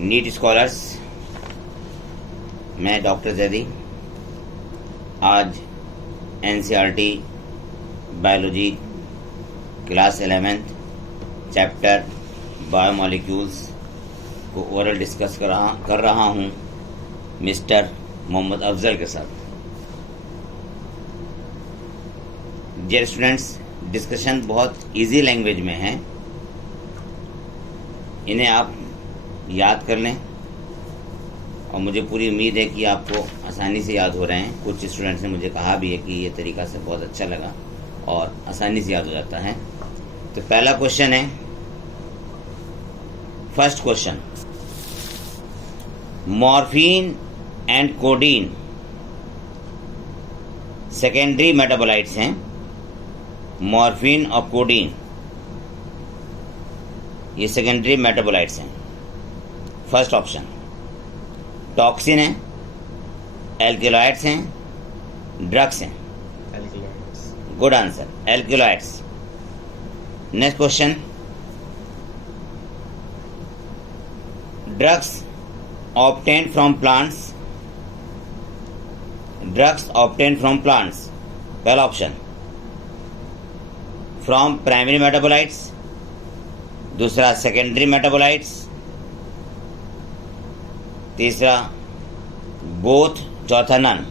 NEET scholars, मैं doctor Zaidi आज NCERT biology class 11th chapter biomolecules को ओरल डिस्कस कर रहा हूँ मिस्टर मोहम्मद अफजल के साथ। डियर स्टूडेंट्स, डिस्कशन बहुत इजी लैंग्वेज में है, इन्हें आप याद कर लें और मुझे पूरी उम्मीद है कि आपको आसानी से याद हो रहे हैं। कुछ स्टूडेंट्स ने मुझे कहा भी है कि ये तरीका से बहुत अच्छा लगा और आसानी से याद हो जाता है। तो पहला क्वेश्चन है, first question, morphine and codeine secondary metabolites हैं। मॉर्फिन और कोडीन ये सेकेंडरी मेटाबोलाइट्स हैं। First option. टॉक्सिन है, एल्केलॉइड्स हैं, ड्रग्स हैं। Good answer, alkaloids. Next question, drugs obtained from plants. Drugs obtained from plants, पहला ऑप्शन फ्रॉम प्राइमरी मेटाबोलाइट्स, दूसरा secondary metabolites, तीसरा बोथ, चौथा none.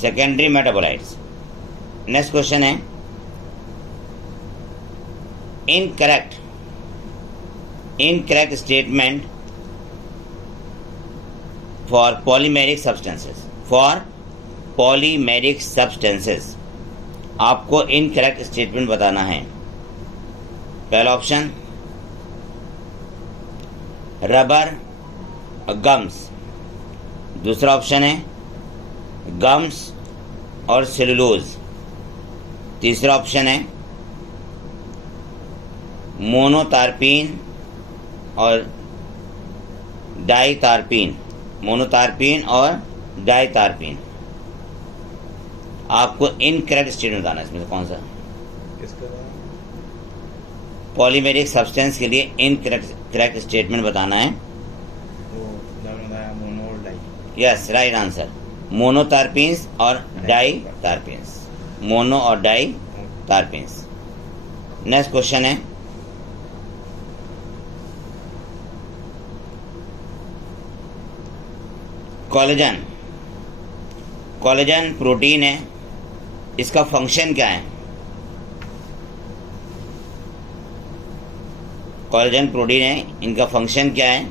Secondary metabolites. Next question है, incorrect statement for polymeric substances. आपको incorrect statement बताना है। पहला option rubber gums, दूसरा ऑप्शन है गम्स और सेलुलोज, तीसरा ऑप्शन है मोनोतारपीन और डाइतारपीन। मोनोतारपीन और डाइतारपीन। आपको इनकरेक्ट स्टेटमेंट बताना है। इसमें से कौन सा? पॉलीमेरिक सब्सटेंस के लिए इनकरेक्ट स्टेटमेंट बताना है। यस, राइट आंसर, मोनोतारपीन्स और डाइतारपीन्स। मोनो और डाइतारपीन्स। नेक्स्ट क्वेश्चन है, कोलेजन। कोलेजन प्रोटीन है, इसका फंक्शन क्या है? कोलेजन प्रोटीन है, इनका फंक्शन क्या है?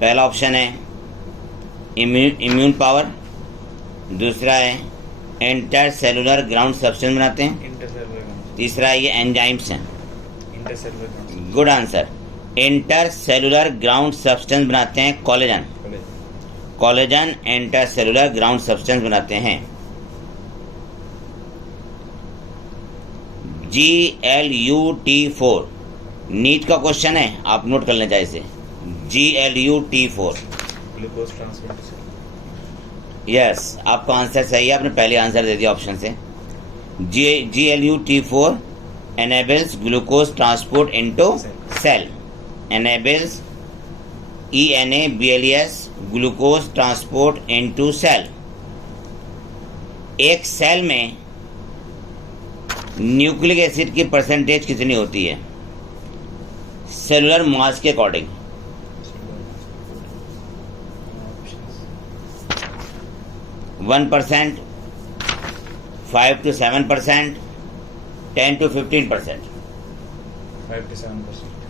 पहला ऑप्शन है इम्यून पावर, दूसरा है इंटर सेलुलर ग्राउंड सब्सटेंस बनाते हैं, तीसरा ये एंजाइम्स हैं। Good answer, inter cellular ground substance बनाते हैं collagen. Collagen inter cellular ground substance बनाते हैं। GLUT4 नीट का क्वेश्चन है, आप नोट कर लें चाहिए इसे। GLUT4 glucose transportation. यस, आपका आंसर सही है, आपने पहले आंसर दे दिया ऑप्शन से। GLUT4 enables glucose transport into cell. enables ENABLES glucose transport into cell. एक सेल में न्यूक्लिक एसिड की परसेंटेज कितनी होती है सेलुलर मास के according? 1%, 5 to 7%, 10 to 15%।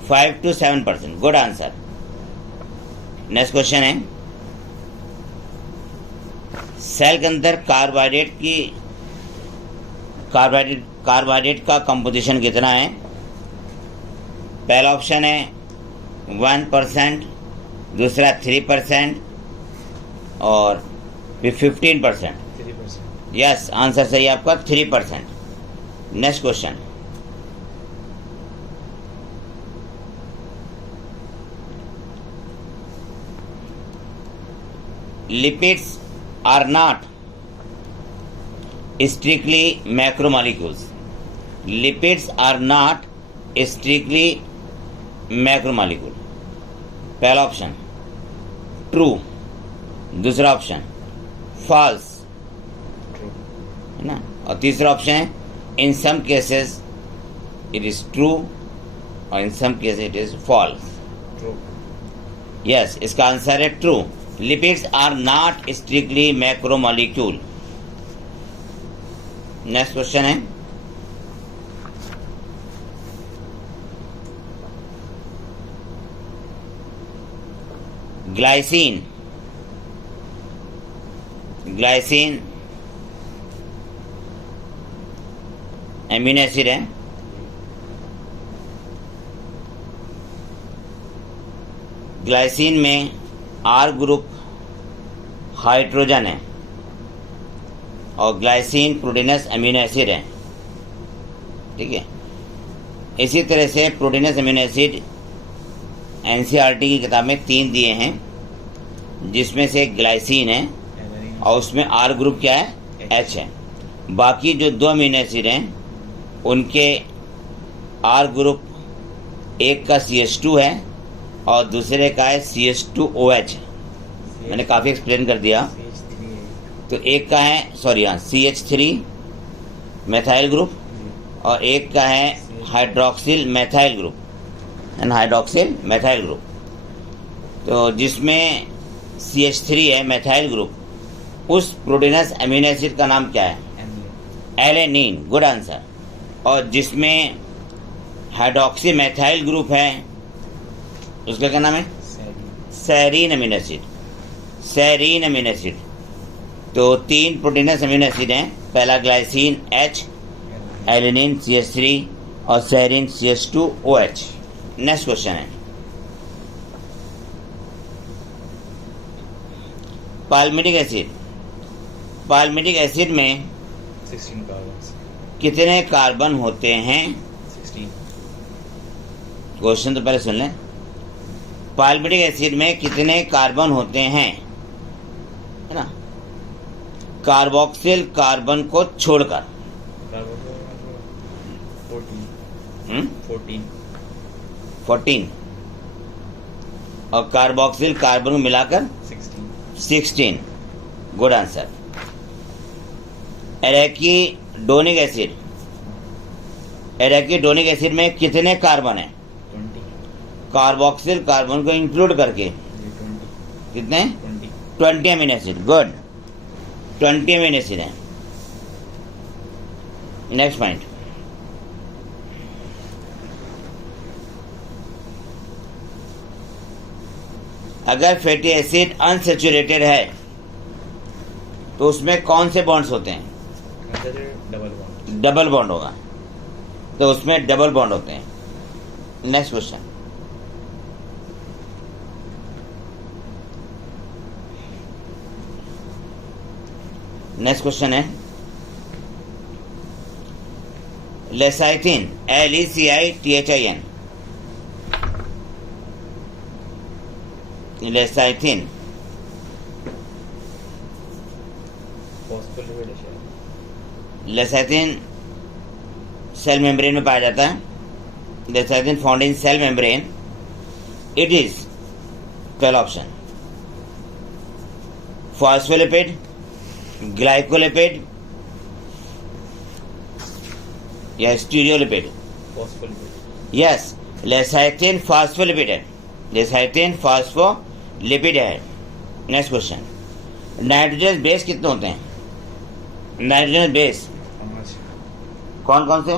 5 to 7%। Good answer. Next question है, सेल के अंदर कार्बोहाइड्रेट का कंपोजिशन कितना है? पहला ऑप्शन है 1%, दूसरा 3% और 15%। यस, आंसर सही है आपका, 3%। Next question, lipids are not strictly macromolecules. Lipids are not strictly macromolecule. पहला ऑप्शन ट्रू, दूसरा ऑप्शन फॉल्स, True. है ना, और तीसरा ऑप्शन है in some cases it is true और in some cases it is false. True. Yes, इसका answer है true. Lipids are not strictly macromolecule. Next question है ग्लाइसिन। ग्लाइसिन एमिनो एसिड है। ग्लाइसिन में आर ग्रुप हाइड्रोजन है और glycine proteins amino acid है। ठीक है, इसी तरह से प्रोटीनस अमीनो एसिड एनसीईआरटी की किताब में 3 दिए हैं, जिसमें से ग्लाइसिन है Alanine. और उसमें आर ग्रुप क्या है, एच है। बाकी जो 2 अमीनो एसिड हैं उनके आर ग्रुप एक का CH2 है और दूसरे का है CH2OH। मैंने काफ़ी एक्सप्लेन कर दिया। CH3 तो एक का है CH3 मेथाइल ग्रुप और एक का है hydroxyl methyl group and hydroxyl methyl group. तो जिसमें CH3 है मेथाइल ग्रुप, उस प्रोटीनस अमीनो एसिड का नाम क्या है, एलेनिन। Good answer. और जिसमें हाइड्रोक्सी मेथाइल ग्रुप है उसका क्या नाम है, serine amino acid. Serine amino acid. तो 3 प्रोटीनस अमीनो एसिड हैं, पहला ग्लाइसिन H, एलेनिन CH3 और सेरीन CH2OH। नेक्स्ट क्वेश्चन है पाल्मिटिक एसिड। पाल्मिटिक एसिड में 16 carbons. कितने कार्बन होते हैं? 16. क्वेश्चन तो पहले सुन लें। पाल्मिटिक एसिड में कितने कार्बन होते हैं, है ना, कार्बोक्सिल कार्बन को छोड़कर? Carbon 14. 14 और कार्बोक्सिल कार्बन को मिलाकर 16। Good answer. Arachidonic acid. Arachidonic acid में कितने कार्बन हैं 20. कार्बोक्सिल कार्बन को इंक्लूड करके? 20. कितने? 20. 20 amino acid. Good, 20 amino acid है। नेक्स्ट पॉइंट, अगर फैटी एसिड अनसैचुरेटेड है तो उसमें कौन से बॉन्ड्स होते हैं? Consider double bond. Double bond होगा, तो उसमें डबल बॉन्ड होते हैं। नेक्स्ट क्वेश्चन, नेक्स्ट क्वेश्चन है लेसाइथिन। LECITHIN। लेसाइथिन Phospholipid है शायद. लेसाइथिन सेल मेम्ब्रेन में पाया जाता है। Lecithin found in cell membrane. It is, पहला ऑप्शन फॉस्फोलिपिड, ग्लाइकोलिपिड या sterolipid? Phospholipid. Yes, lecithin phospholipid है। लेसाइथिन फॉस्फोलिपिड है। नेक्स्ट क्वेश्चन, नाइट्रोजन बेस कितने होते हैं? Nitrogen base 5. कौन कौन से?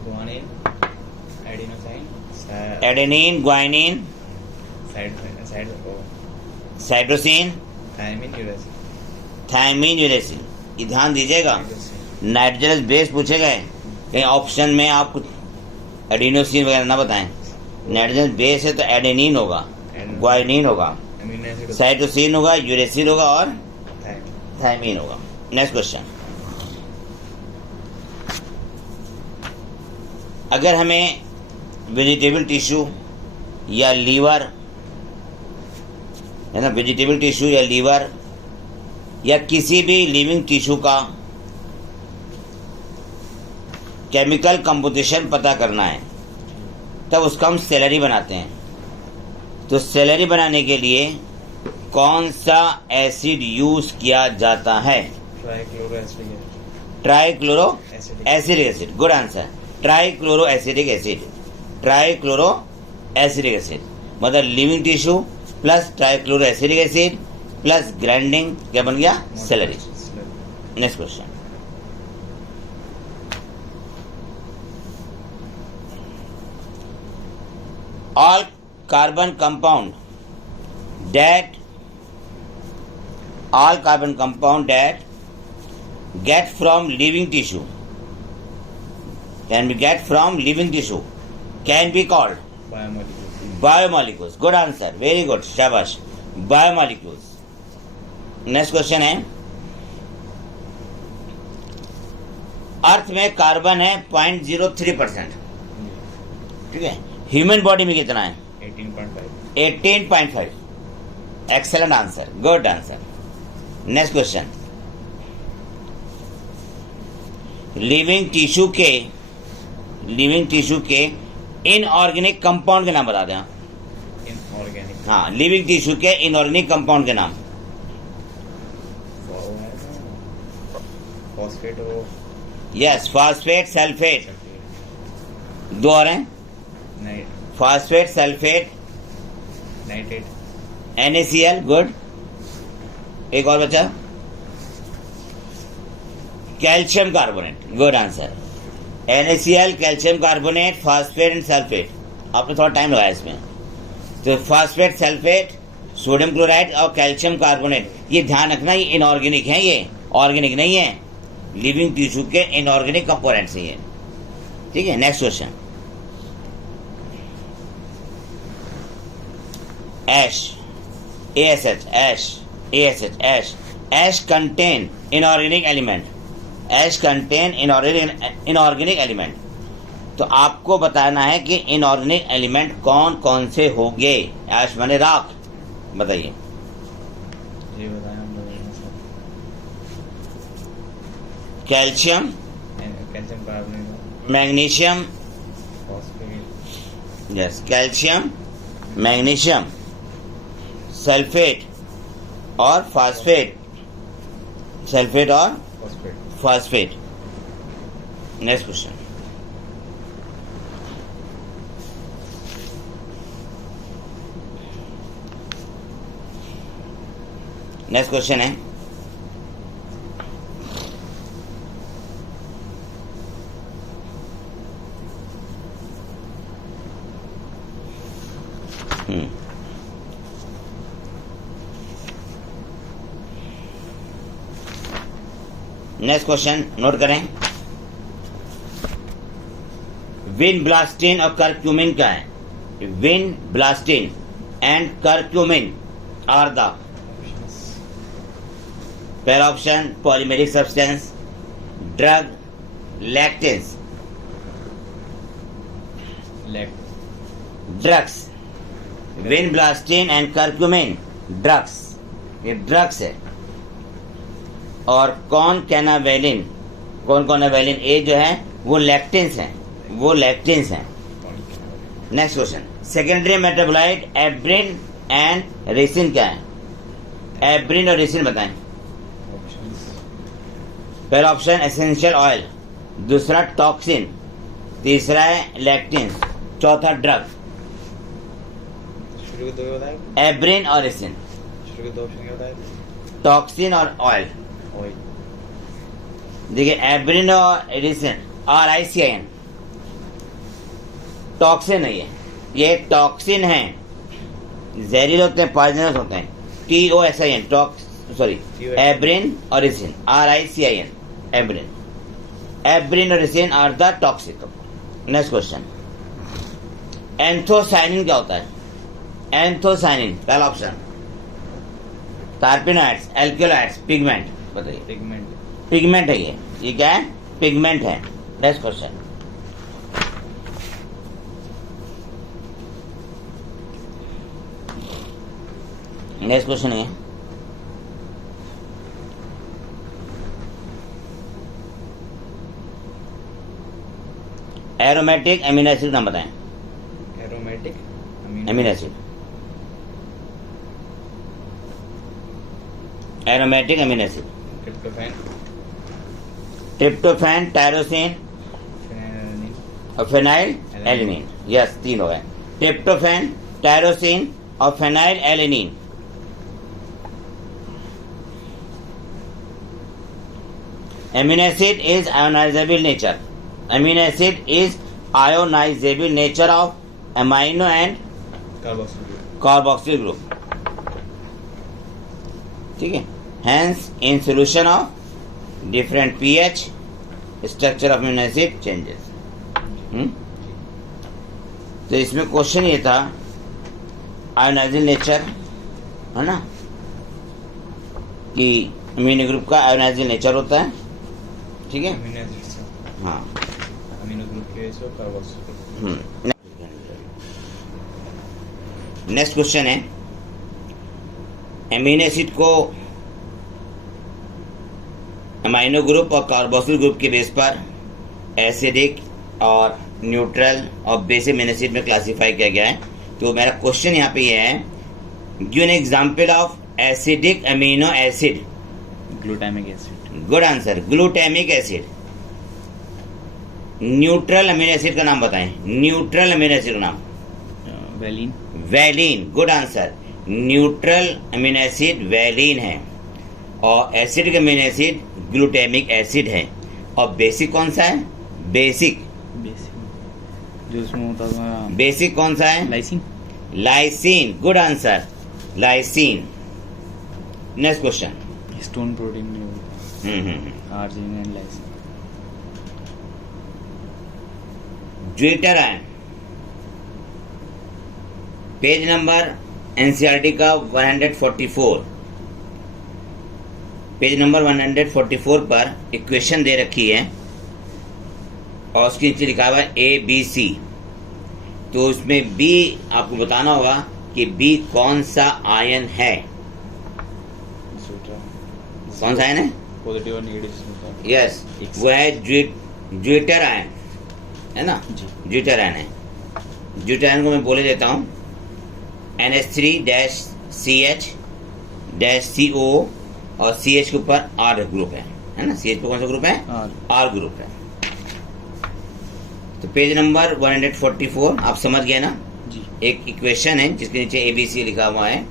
Guanine, adenosine, adenine, guanine, cytosine, thymine, uracil. Thymine, uracil. ये ध्यान दीजिएगा, नाइट्रोजनस बेस पूछे गए, कहीं ऑप्शन में आप कुछ एडिनोसिन वगैरह ना बताएं। नाइट्रोजन बेस है तो एडेनिन होगा, ग्वाइनिन होगा, Amino acid. साइटोसिन होगा, यूरेसिल होगा और Thymine. थायमिन होगा। नेक्स्ट क्वेश्चन, अगर हमें वेजिटेबल टिश्यू या लीवर, है ना, वेजिटेबल टिश्यू या लीवर या किसी भी लिविंग टिश्यू का केमिकल कंपोजिशन पता करना है, तब उसका हम सेलरी बनाते हैं। तो सेलरी बनाने के लिए कौन सा एसिड यूज किया जाता है? Trichloro acidic acid. Good answer, trichloro acidic acid. Trichloro acidic acid मतलब living tissue plus trichloro acidic acid plus grinding, क्या बन गया? सेलरी। Next question, all carbon compound that get from living tissue can be called biomolecules. Good answer, very good, शाबाश, biomolecules. Next question है, अर्थ में carbon है 0.03%, ठीक है, ह्यूमन बॉडी में कितना है? 18.5। Excellent answer, good answer. Next question, living tissue के इनऑर्गेनिक कंपाउंड के नाम बता दें। इनऑर्गेनिक, हाँ, लिविंग टिश्यू के इनऑर्गेनिक कंपाउंड के नाम। फॉस्फेट और यस, फॉस्फेट, सल्फेट, दो और हैं, phosphate, sulphate, nitrate, NaCl, good. एक और बचा, calcium carbonate, good answer. NaCl, calcium carbonate, phosphate and sulphate. आपने थोड़ा टाइम लगाया इसमें। तो फॉस्फेट, सल्फेट, सोडियम क्लोराइड और कैल्शियम कार्बोनेट, ये ध्यान रखना, ये इनऑर्गेनिक है, ये ऑर्गेनिक नहीं है। लिविंग टिश्यू के इनऑर्गेनिक कंपोनेंट्स हैं ये, ठीक है। Next question, ash, ash contain inorganic element, inorganic element। तो आपको बताना है कि इनऑर्गेनिक एलिमेंट कौन कौन से होंगे। ऐश माने राख, बताइए। जी बताएं, हम calcium, calcium carbonate, magnesium, phosphate, yes, calcium, magnesium, sulphate और फॉस्फेट, सल्फेट और phosphate. Next question, next question है, नेक्स्ट क्वेश्चन नोट करें। विन ब्लास्टिन और करक्यूमिन क्या है? Vinblastine and curcumin are the, पहला option polymeric substance, drug, lectins, drugs. Vinblastine and curcumin drugs, ये drugs है। और कौन कैनावेलिन, ये जो है वो लैक्टेंस हैं, next question, secondary metabolite abrin and ricin क्या है? एब्रिन और रेसिन बताएं। पहला ऑप्शन एसेंशियल ऑयल, दूसरा टॉक्सिन, तीसरा है लैक्टिन, चौथा ड्रग। एब्रिन और रेसिन, टॉक्सिन और ऑयल। देखिए एब्रिन और रेसिन, RICIN, टॉक्सिन है ये टॉक्सिन है, जहरीले होते हैं, पॉइजनस होते हैं। TOXIN, एब्रिन और रेसिन, RICIN, एब्रिन और ricin are the toxic. Next question, anthocyanin क्या होता है? एंथोसाइनिन, पहला ऑप्शन टार्पिनोइड्स, एल्कोलाइड्स, पिगमेंट, बताइए। पिगमेंट है ये क्या है? पिगमेंट है। नेक्स्ट क्वेश्चन, है एरोमेटिक अमीनो एसिड नाम बताएं। Aromatic amino acid, aromatic amino acid, tryptophan, tryptophan, tyrosine phenylalanine, और फेनाइल एलिनिन। यस, 3 हो गए। ट्रिप्टोफैन, टायरोसिन और phenylalanine. Amino acid is ionizable nature. Amino acid is ionizable nature of amino and carboxyl group, carboxyl group. ठीक है। Hence, in solution of different pH, structure of amino acid changes. तो इसमें question ये था ionizing nature, है ना, कि amino group का आयोनाइजिंग नेचर होता है। ठीक है। अमीनो एसिड से, हाँ। अमीनो ग्रुप की वजह से कार्बोक्सिल ग्रुप। नेक्स्ट क्वेश्चन है, अमीनो एसिड को अमाइनो ग्रुप और कार्बोक्सिल ग्रुप के बेस पर एसिडिक और न्यूट्रल और बेसिक अमीनो एसिड में क्लासिफाई किया गया है। तो मेरा क्वेश्चन यहाँ पे ये है, give an example of acidic amino acid. Glutamic acid, good answer, glutamic acid. Neutral amino acid का नाम बताएं, न्यूट्रल अमीनो एसिड का नाम। Valine, valine, good answer. Neutral amino acid valine है और acidic amino acid glutamic acid है। और basic कौन सा है? बेसिक, जो उसमें होता था बेसिक कौन सा है? Lysine, lysine, good answer, lysine. Next question. Histone protein में होता है arginine and lysine. Zwitter ion, page number NCERT का 144, पेज नंबर 144 पर इक्वेशन दे रखी है और उसके नीचे लिखा हुआ है ABC। तो उसमें B आपको बताना होगा कि B कौन सा आयन है। कौन सा आयन है? पॉजिटिव और नेगेटिव। यस, वो है ज्यूटर आयन, है ना, ज्यूटर आयन है। ज्यूटर आयन को मैं बोले देता हूँ NH3-CH-CO और CH के ऊपर R ग्रुप है ना। CH पे कौन सा ग्रुप है? R ग्रुप है। तो पेज नंबर 144 आप समझ गए ना जी। एक इक्वेशन है जिसके नीचे ABC लिखा हुआ है।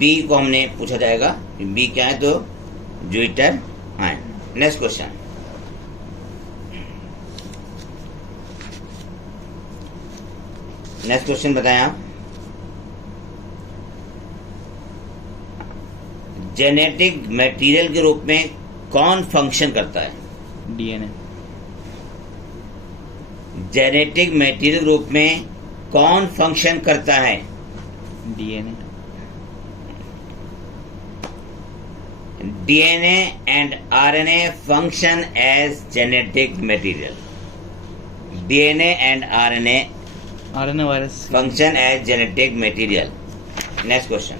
B को हमने पूछा जाएगा, B क्या है? तो zwitter ion. Next question. Next question बताएं आप। जेनेटिक मटेरियल के रूप में कौन फंक्शन करता है? डीएनए। जेनेटिक मटेरियल के रूप में कौन फंक्शन करता है? DNA. DNA and RNA function as genetic material. DNA and RNA RNA virus function as genetic material. Next question.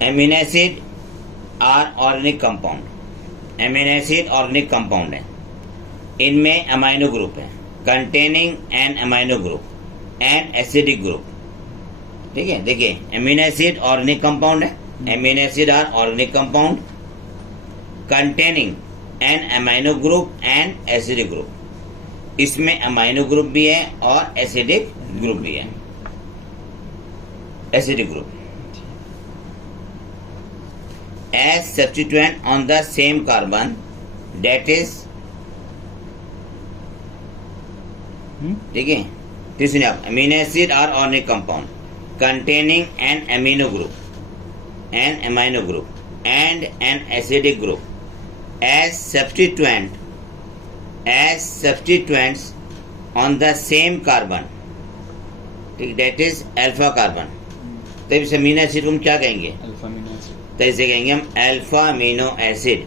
Amino acid are organic compound. Amino acid organic compound है। इनमें amino group है, containing an amino group and acidic group। ठीक है, देखिए amino acid organic compound है। Amino acid are organic compound containing an amino group and acidic group. इसमें amino group भी है और एसिडिक ग्रुप भी है। Acidic group as substituent on the same carbon, that is, ठीक है, फिर सुनिए आप। Amino acid are organic compound containing an amino group, an amino group and an acidic group as substituents on the same carbon, ठीक, that is alpha carbon। तो इस amino acid को हम क्या कहेंगे? Alpha amino acid. तो इसे कहेंगे हम alpha amino acid,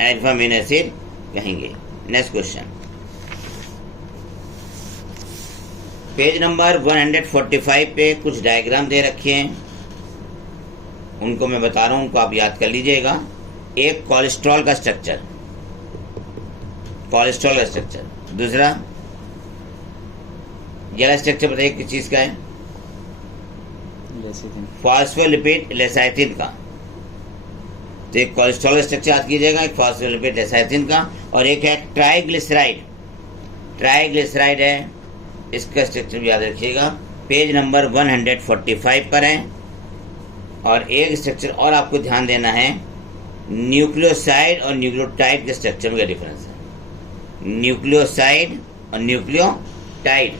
alpha amino acid कहेंगे। नेक्स्ट क्वेश्चन, पेज नंबर 145 पे कुछ डायग्राम दे रखे हैं, उनको मैं बता रहा हूँ, उनको आप याद कर लीजिएगा। एक कोलेस्ट्रॉल का स्ट्रक्चर, कोलेस्ट्रॉल का स्ट्रक्चर। दूसरा ये वाला स्ट्रक्चर बताइए किस चीज का है? लेसिथिन। फॉस्फोलिपिड लेसाइथिन का। तो एक कोलेस्ट्रॉल का स्ट्रक्चर याद कीजिएगा, एक फॉस्फोलिपिड लेसाइथिन का, और एक है ट्राइग्लिसराइड। ट्राइग्लिसराइड है, इसका स्ट्रक्चर भी याद रखिएगा, पेज नंबर 145 पर है। और एक स्ट्रक्चर और आपको ध्यान देना है, न्यूक्लियोसाइड और न्यूक्लियोटाइड के स्ट्रक्चर में क्या डिफरेंस है। न्यूक्लियोसाइड और न्यूक्लियोटाइड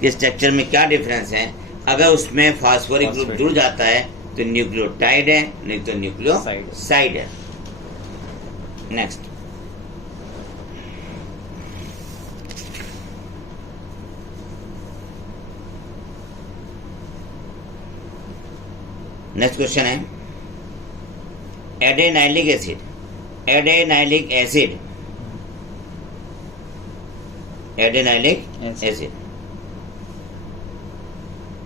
के स्ट्रक्चर में क्या डिफरेंस है? अगर उसमें फास्फोरिक ग्रुप जुड़ जाता है तो न्यूक्लियोटाइड है, नहीं तो न्यूक्लियोसाइड है। नेक्स्ट, नेक्स्ट क्वेश्चन है adenylic acid. Adenylic acid, adenylic acid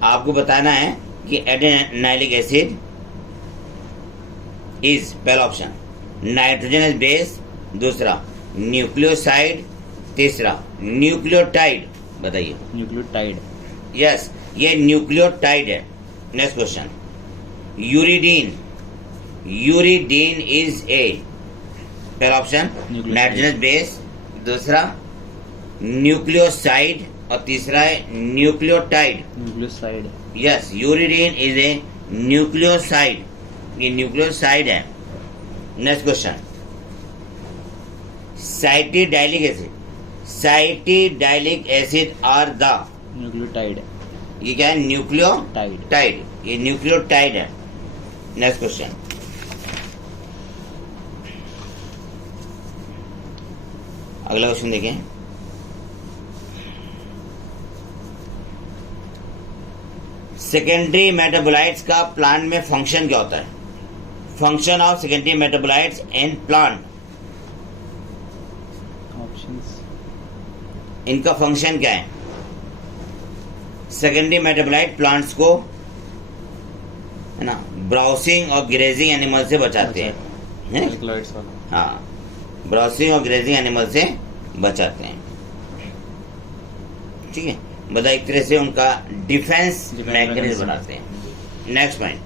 आपको बताना है कि एडेनाइलिक एसिड इज, पहला ऑप्शन नाइट्रोजनस बेस, दूसरा न्यूक्लियोसाइड, तीसरा न्यूक्लियोटाइड। बताइए। न्यूक्लियोटाइड। यस, ये न्यूक्लियोटाइड है। Next question, uridine. Uridine is a, पहला ऑप्शन नाइट्रोजनस बेस, दूसरा न्यूक्लियोसाइड, और तीसरा है nucleotide. Nucleoside. Yes, uridine is a nucleoside, ये न्यूक्लियोसाइड है। Next question, cytidylic acid. Cytidylic acid are the, nucleotide. ये क्या है? न्यूक्लियोटाइड, ये न्यूक्लियोटाइड है। नेक्स्ट क्वेश्चन, अगला क्वेश्चन देखें। सेकेंडरी मेटाबोलाइट्स का प्लांट में फंक्शन क्या होता है? Function of secondary metabolites in plant. Options, इनका फंक्शन क्या है? सेकेंडरी मेटाबोलाइट प्लांट्स को, है ना, ब्राउसिंग और ग्रेजिंग एनिमल से बचाते हैं। एल्कलॉइड्स वाला। हाँ, ब्राउसिंग और ग्रेजिंग एनिमल से बचाते हैं। ठीक है, मतलब एक तरह से उनका डिफेंस मैकेनिज्म बनाते हैं। Next point,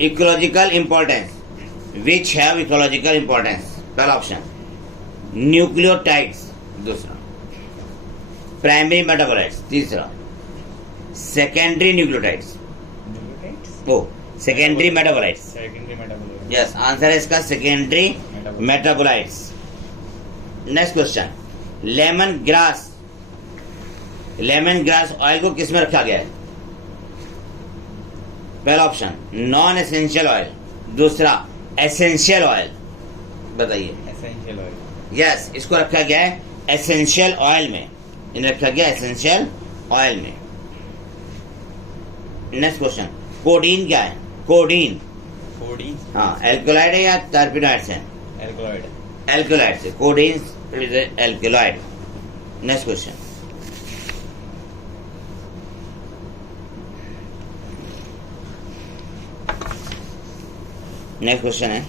ecological importance. Which have ecological importance? पहला ऑप्शन न्यूक्लियोटाइड्स, दूसरा प्राइमरी मेटाबोलाइट्स, तीसरा सेकेंडरी न्यूक्लियोटाइड्स, ओ सेकेंडरी मेटाबोलाइट्स। यस, आंसर है इसका secondary metabolites. Next question, lemon grass. Lemon grass oil को किस में रखा गया है? पहला ऑप्शन नॉन एसेंशियल ऑयल, दूसरा एसेंशियल ऑयल। बताइए। Essential oil. यस, इसको रखा गया है एसेंशियल ऑयल में, इन्हें रखा गया एसेंशियल ऑयल में। नेक्स्ट क्वेश्चन, कोडीन क्या है? कोडीन, कोडीन, हाँ, एल्कोलाइड है या टर्पिनॉइड्स है? एल्कलॉइड। एल्कोलाइड से, codeine is alkaloid. Next question, next question है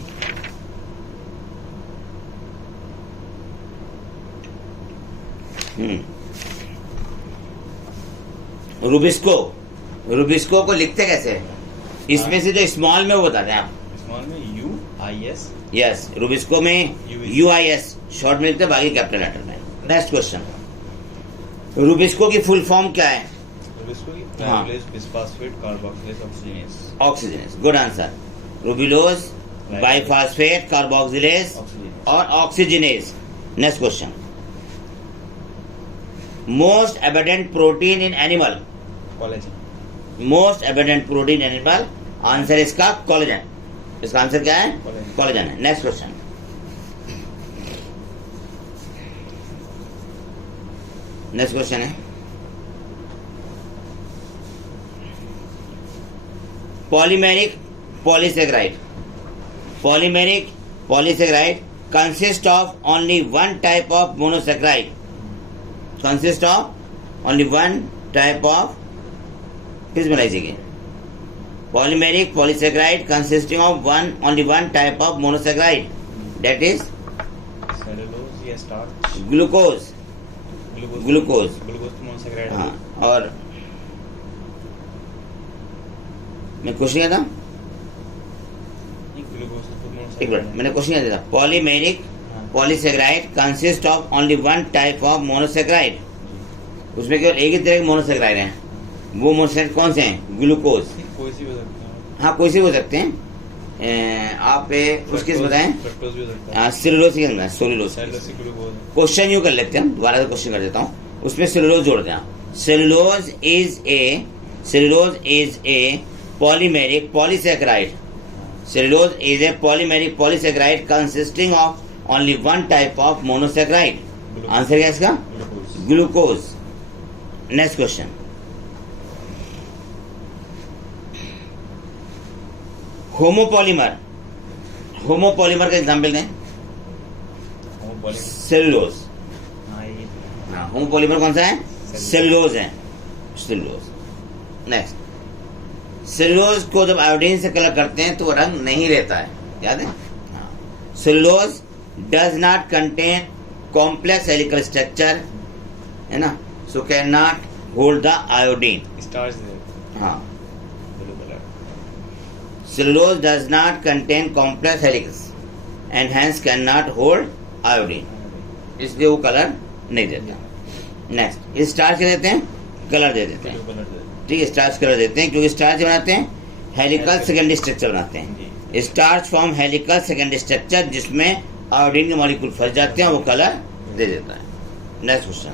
रूबिस्को। रूबिस्को को लिखते कैसे हैं? इसमें से जो स्मॉल में वो बताते हैं आप। स्मॉल में UIS। यस, रूबिस्को में UIS शॉर्ट में लिखते हैं, बाकी कैपिटल लेटर में। नेक्स्ट क्वेश्चन, रूबिस्को की फुल फॉर्म क्या है? रूबिस्को की हाँ। Triglyceride bisphosphate carboxylase oxygenase. Oxygenase, good answer. Ribulose, biphosphate, carboxylase और oxygenase. Next question, most abundant protein in animal. Collagen. Most abundant protein animal, answer इसका collagen. इसका answer क्या है? कोलेजन है। नेक्स्ट क्वेश्चन, नेक्स्ट क्वेश्चन है polymeric polysaccharide. Polymeric polysaccharide consist of only one type of monosaccharide. Consist of only one type of, किस बनाई जाएगी? Polymeric polysaccharide consisting of only one type of monosaccharide, that is cellulose या starch, glucose. Glucose तो monosaccharide है। हाँ, और मैं question क्या था? ग्लूकोज तो एक मोनोसैकेराइड मिनट, मैंने क्वेश्चन क्या था? Polymeric polysaccharide consist of only one type of monosaccharide. उसमें केवल एक ही तरह के मोनोसेक्राइड हैं। वो मोनोसेक्राइड कौन से हैं? ग्लूकोज। कोई सी भी हो सकता है। हाँ, कोई से हो सकते हैं। आप उसके बताएं। फ्रक्टोज भी हो सकता है। सेलुलोज के अंदर सोलुलोज। सेलुलोज से ग्लूकोज। क्वेश्चन यूं कर लेते हैं, दोबारा से क्वेश्चन कर देता हूँ। उसमें सेलुलोज जोड़ दें। Cellulose is a polymeric polysaccharide. Cellulose is a polymeric polysaccharide consisting of only one type of monosaccharide. Answer क्या है इसका? Glucose. Next question, homopolymer. Homopolymer का एग्जाम्पल दें। सेलुलोज। हाँ, होमोपॉलीमर कौन सा है? सेलुलोज है। सेलुलोज। नेक्स्ट, सेलुलोज को जब आयोडीन से कलर करते हैं तो वो रंग नहीं रहता है, याद है? Cellulose does not contain complex helical structure, है ना, so can not hold the iodine. Starch हाँ, cellulose does not contain complex helix and hence can not hold iodine, इसलिए वो कलर नहीं देता। नेक्स्ट, स्टार्च क्या देते हैं? कलर दे देते हैं। ठीक है, स्टार्च कलर देते हैं क्योंकि स्टार्च बनाते हैं हेलिकल सेकेंडरी स्ट्रक्चर बनाते हैं। Starch form helical secondary structure जिसमें आयोडीन के मॉलिक्यूल फंस जाते हैं, वो कलर दे देता है। नेक्स्ट क्वेश्चन,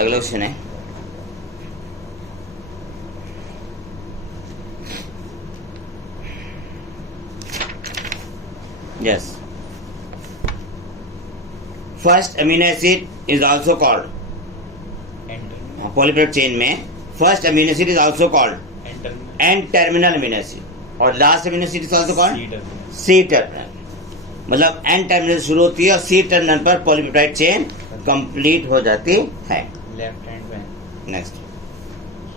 अगला क्वेश्चन है yes, first amino acid is also called, polypeptide chain में first amino acid is also called N terminal अमीनो एसिड और last amino acid is also called C terminal. मतलब एन टर्मिनल शुरू होती है और सी टर्मिनल पर पॉलीपेप्टाइड चेन कंप्लीट हो जाती है। लेफ्ट हैंड में। Next,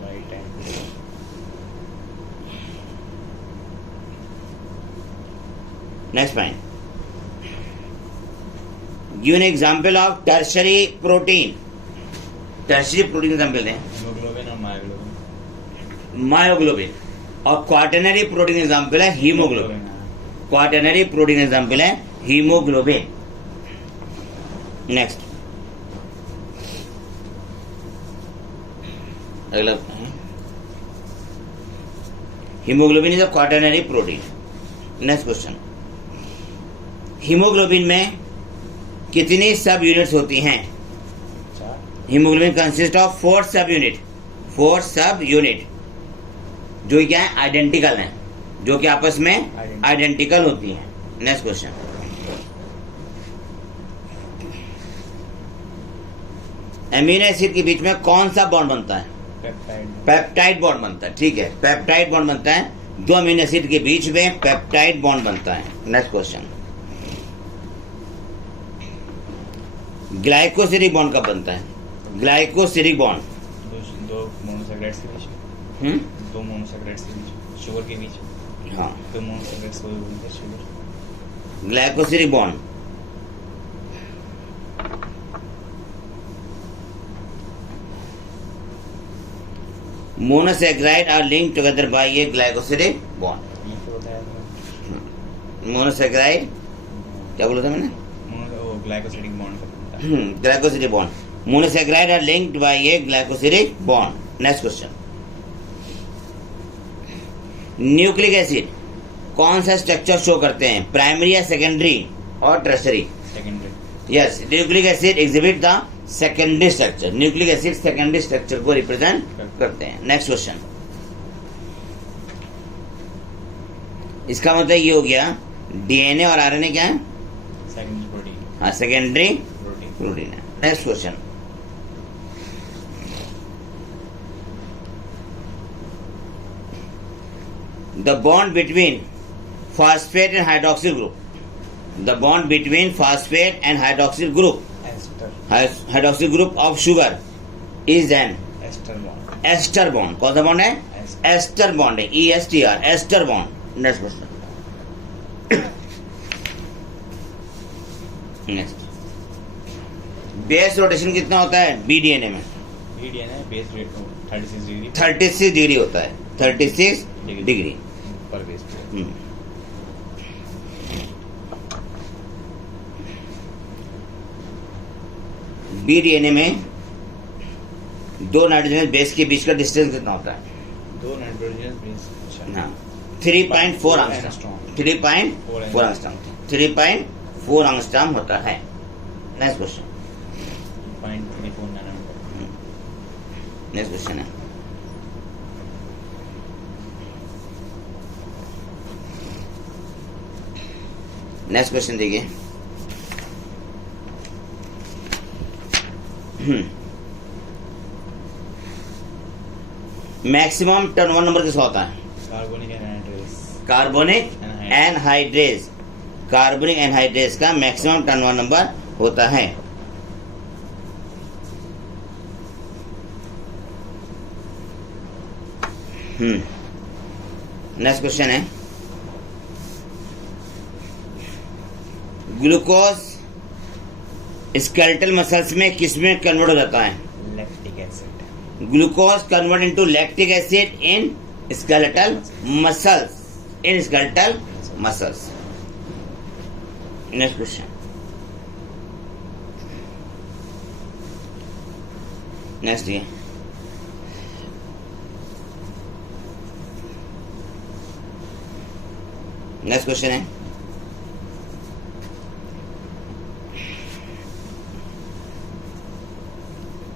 right hand. Next point, give an example of tertiary protein. Tertiary protein example दें। हीमोग्लोबिन और मायोग्लोबिन। मायोग्लोबिन। और क्वाटरनरी प्रोटीन एग्जांपल है हीमोग्लोबिन। क्वाटरनरी प्रोटीन एग्जांपल है हीमोग्लोबिन। नेक्स्ट, अगला, haemoglobin is a quaternary protein. Next question, haemoglobin में कितनी सब units होती हैं? हीमोग्लोबिन कंसिस्ट ऑफ 4 सब यूनिट। 4 सब यूनिट जो क्या है? आइडेंटिकल हैं, जो कि आपस में आइडेंटिकल होती हैं। नेक्स्ट क्वेश्चन, एमिनो एसिड के बीच में कौन सा बॉन्ड बनता है? पेप्टाइड बॉन्ड बनता है। ठीक है, पेप्टाइड बॉन्ड बनता है। 2 अमीनो एसिड के बीच में पेप्टाइड बॉन्ड बनता है। नेक्स्ट क्वेश्चन, ग्लाइकोसिडिक बॉन्ड कब बनता है? ग्लाइकोसिडिक बॉन्ड दो मोनोसैकेराइड्स के बीच। दो मोनोसैकेराइड्स के बीच, शुगर के बीच। हाँ, दो मोनोसैकेराइड्स को बोलते हैं sugar. Glycosidic bond monosaccharide are linked together by a glycosidic bond. ये तो बताया था। मोनोसैकेराइड क्या बोला था मैंने? ग्लाइकोसिडिक बॉन्ड का। Glycosidic bond. Monosaccharide are linked by a glycosidic bond. Next question, nucleic acid कौन सा स्ट्रक्चर शो करते हैं? प्राइमरी या सेकेंडरी और tertiary? Secondary. Yes, nucleic acid exhibit the secondary structure. Nucleic acid secondary structure को represent करते हैं। Next question, इसका मतलब ये हो गया डीएनए और आरएनए क्या है? Secondary protein. हाँ, सेकेंडरी प्रोटीन है। Next question, the bond between phosphate and hydroxyl group the bond between phosphate and hydroxyl group ester hydroxyl group of sugar is an ester bond ester bond. कौन सा bond है? Ester ester bond है. ESTR ester bond. Next question. Next, base rotation कितना होता है BDNA में? BDNA base rate 36 degree 36 degree होता है. 36 डिग्री पर बेस पे. BDNA में दो नाइट्रोजन बेस के बीच का डिस्टेंस कितना होता है? 2 नाइट्रोजन बेस. हाँ, 3.4 एंगस्ट्रॉम. 3.4 एंगस्ट्रॉम. 3.4 एंगस्ट्रॉम होता है. Next question. 0.34 nanometre. Next question है नेक्स्ट क्वेश्चन देखिए. मैक्सिमम टर्नओवर नंबर किसका होता है? Carbonic anhydrase. Carbonic anhydrase. Carbonic anhydrase का मैक्सिमम टर्नओवर नंबर होता है. नेक्स्ट क्वेश्चन है ग्लूकोज स्केलेटल मसल्स में किसमें कन्वर्ट हो जाता है? Lactic acid. Glucose convert into lactic acid in skeletal muscles. In skeletal muscles. Next question. Next ये नेक्स्ट क्वेश्चन है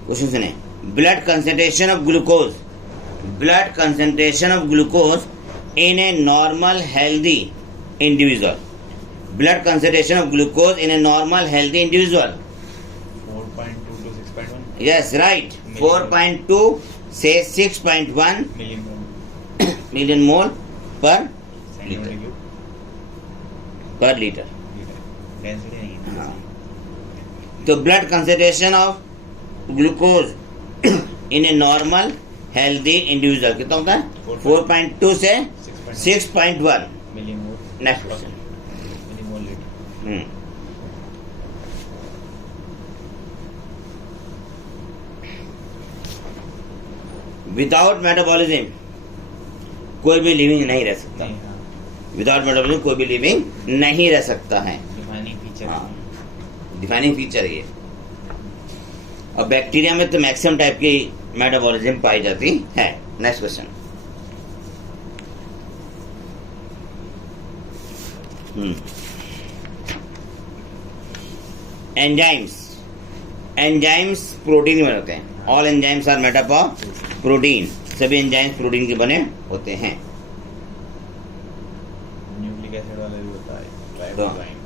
क्वेश्चन सुने. Blood concentration of glucose. Blood concentration of glucose in a normal healthy individual. Blood concentration of glucose in a normal healthy individual. 4.2 to 6.1 yes right. 4.2 से 6.1 million मोल पर litre. Density नहीं है. हाँ. तो blood concentration of glucose in a normal healthy individual कितना होता है? 4.2 से 6.1 millimole. Next question. Millimole litre. Without metabolism कोई भी लिविंग नहीं रह सकता. नहीं, हाँ. विदाउट मेटाबॉलिज्म कोई भी लिविंग नहीं रह सकता है. Defining feature. हाँ, डिफाइनिंग फीचर ये. और बैक्टीरिया में तो मैक्सिमम टाइप की मेटाबॉलिज्म पाई जाती है. Next question. Enzymes. Enzymes protein में होते हैं. All enzymes are made up of protein. सभी एंजाइम्स प्रोटीन के बने होते हैं. न्यूक्लिक एसिड वाला भी होता है. राइबोजाइम.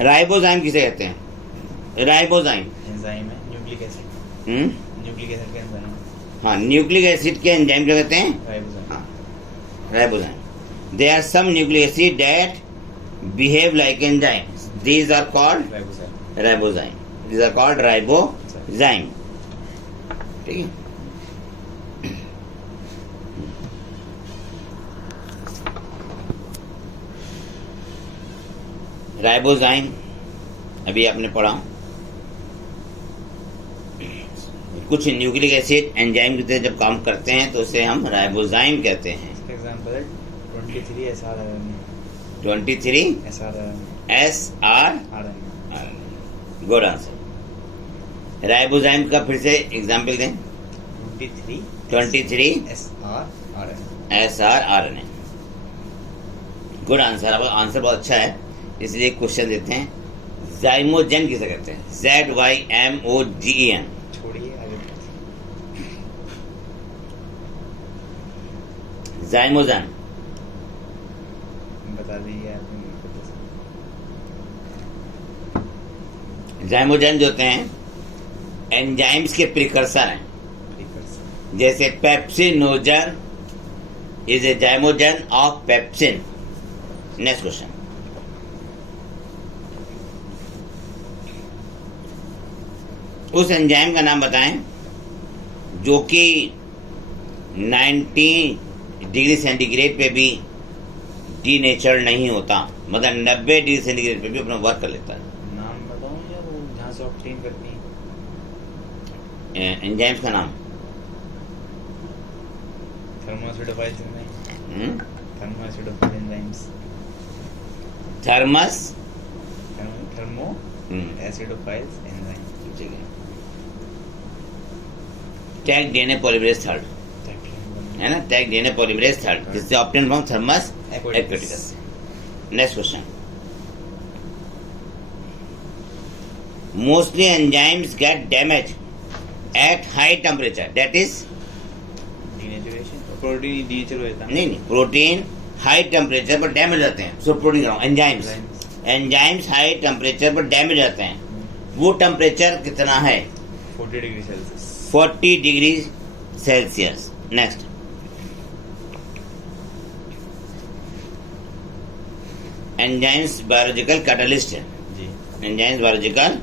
राइबोजाइम किसे कहते हैं? राइबोजाइम एंजाइम है. Nucleic acid. न्यूक्लिक एसिड के एंजाइम. हाँ, न्यूक्लिक एसिड के एंजाइम क्या कहते हैं? राइबोजाइम. हाँ, ribozyme. There are some nucleic acid that behave like enzymes. These are called ribozyme. ribozyme. These are called ribozyme. ठीक है. राइबोजाइम अभी आपने पढ़ा. कुछ न्यूक्लिक एसिड एंजाइम की तरह जब काम करते हैं तो उसे हम राइबोजाइम कहते हैं. इसका एग्जांपल है 23 SRRNA. 23 SRRNA. Good answer. Ribozyme का फिर से एग्जाम्पल दें. 23 SRRNA. Good answer. आपका आंसर बहुत अच्छा है, इसलिए क्वेश्चन देते हैं. जाइमोजेन किसे कहते हैं? ZYMOGEN. छोड़िए आगे. जाइमोजेन बता दीजिए आपने. जाइमोजेन जो होते हैं एंजाइम्स के प्रिकर्सर हैं. जैसे pepsinogen is a zymogen of pepsin. Next question. उस एंजाइम का नाम बताएं जो कि 90 डिग्री सेंटीग्रेड पे भी डीनेचर्ड नहीं होता, मतलब 90 डिग्री सेंटीग्रेड पे भी अपना वर्क कर लेता है। नाम बताऊं या वो जहाँ से ऑब्टेन करती है? एंजाइम्स का नाम thermoacidophiles enzyme, thermoacidophile enzymes, Thermus thermo acidophiles enzyme. ठीक है। टैग डीएनए पॉलीमरेज थर्ड है ना, टैग डीएनए पॉलीमरेज थर्ड, जिससे obtain from Thermus aquaticus. Next question, mostly enzymes get damage at high temperature, that is denaturation, protein denature हो जाता है। नहीं, protein high temperature पर डैमेज होते हैं। So protein enzymes, enzymes high temperature पर damage होते हैं। वो टेम्परेचर कितना है? 40 degree Celsius. 40 degree Celsius. Next, enzymes biological catalyst है। जी। एंजाइम्स बायोलॉजिकल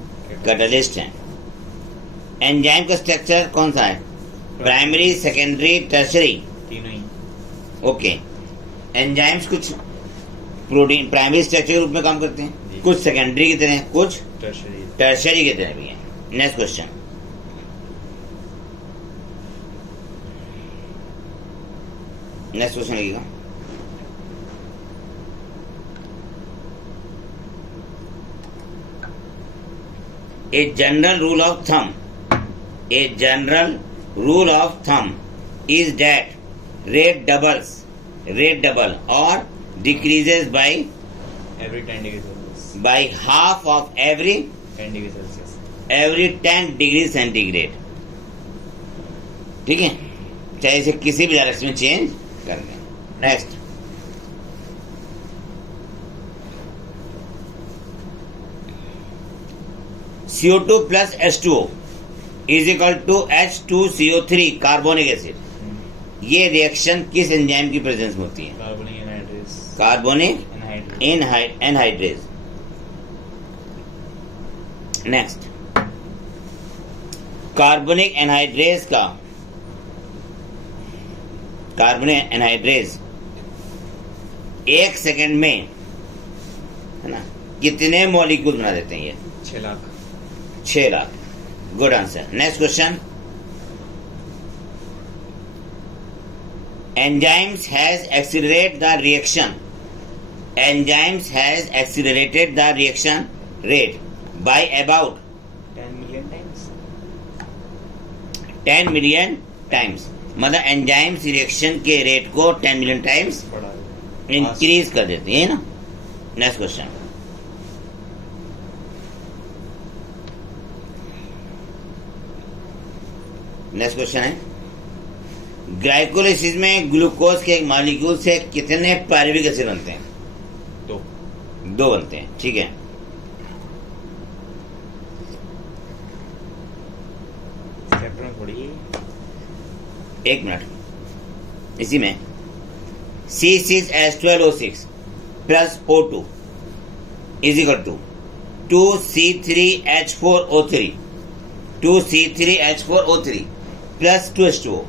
कैटलिस्ट है। एंजाइम का स्ट्रक्चर कौन सा है? Primary, secondary, tertiary? तीनों ही। ओके। एंजाइम्स कुछ प्रोटीन प्राइमरी स्ट्रक्चर के रूप में काम करते हैं, कुछ सेकेंडरी की तरह, कुछ टर्शरी की तरह भी है। नेक्स्ट क्वेश्चन, नेक्स्ट क्वेश्चन लिखिएगा। A general rule of thumb is that rate double or decreases by every 10 degree Celsius. by half of every 10 degree Celsius. 10 degree centigrade. ठीक है, चाहे इसे किसी भी डायरेक्शन में चेंज कर दें। Next, CO2 plus H2O is equal to H2CO3 carbonic acid. ये रिएक्शन किस एंजाइम की प्रेजेंस में होती है? Carbonic anhydrase. Carbonic anhydrase. Next, carbonic anhydrase 1 second में, है ना, कितने मॉलिक्यूल बना देते हैं? ये 6 lakh. 6 lakh. Good answer. Next question, enzymes has accelerated the reaction rate by about 10 million times. 10 million times, मतलब एंजाइम्स रिएक्शन के रेट को 10 मिलियन टाइम्स इंक्रीज कर देती है ना। नेक्स्ट क्वेश्चन, नेक्स्ट क्वेश्चन है, ग्लाइकोलाइसिस में ग्लूकोज के एक मॉलिक्यूल से कितने पायरुविक एसिड बनते हैं? 2 बनते हैं। ठीक है, थोड़ी 1 मिनट, इसी में C6H12O6 plus O2 is equal to 2C3H4O3 plus 2H2O।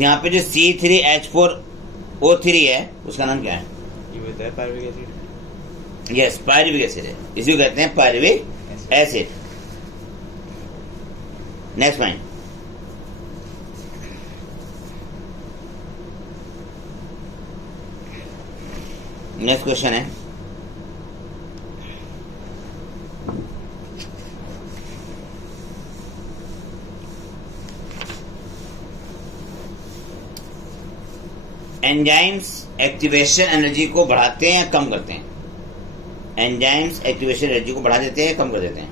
यहाँ पे जो C3H4O3 है उसका नाम क्या है? ये होता है pyruvic acid. Yes, pyruvic acid है, इसी को कहते हैं pyruvic acid. Next point, next question है, एंजाइम्स एक्टिवेशन एनर्जी को बढ़ाते हैं या कम करते हैं? एंजाइम्स एक्टिवेशन एनर्जी को बढ़ा देते हैं या कम कर देते हैं?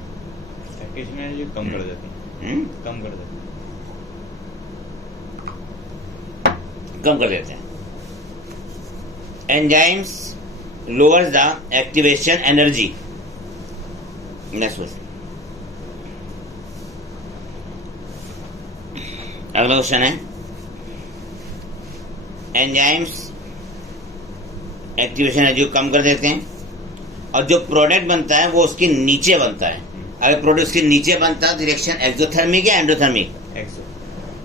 एक्टिवेशन एनर्जी कम कर देते हैं। कम कर देते हैं। Enzymes lowers the activation energy. Next question, अगला क्वेश्चन है, एंजाइम्स एक्टिवेशन एनर्जी को कम कर देते हैं और जो प्रोडक्ट बनता है वो उसके नीचे बनता है, अगर प्रोडक्ट के नीचे बनता तो रिएक्शन एक्सोथर्मिक या एंडोथर्मिक? एक्सो।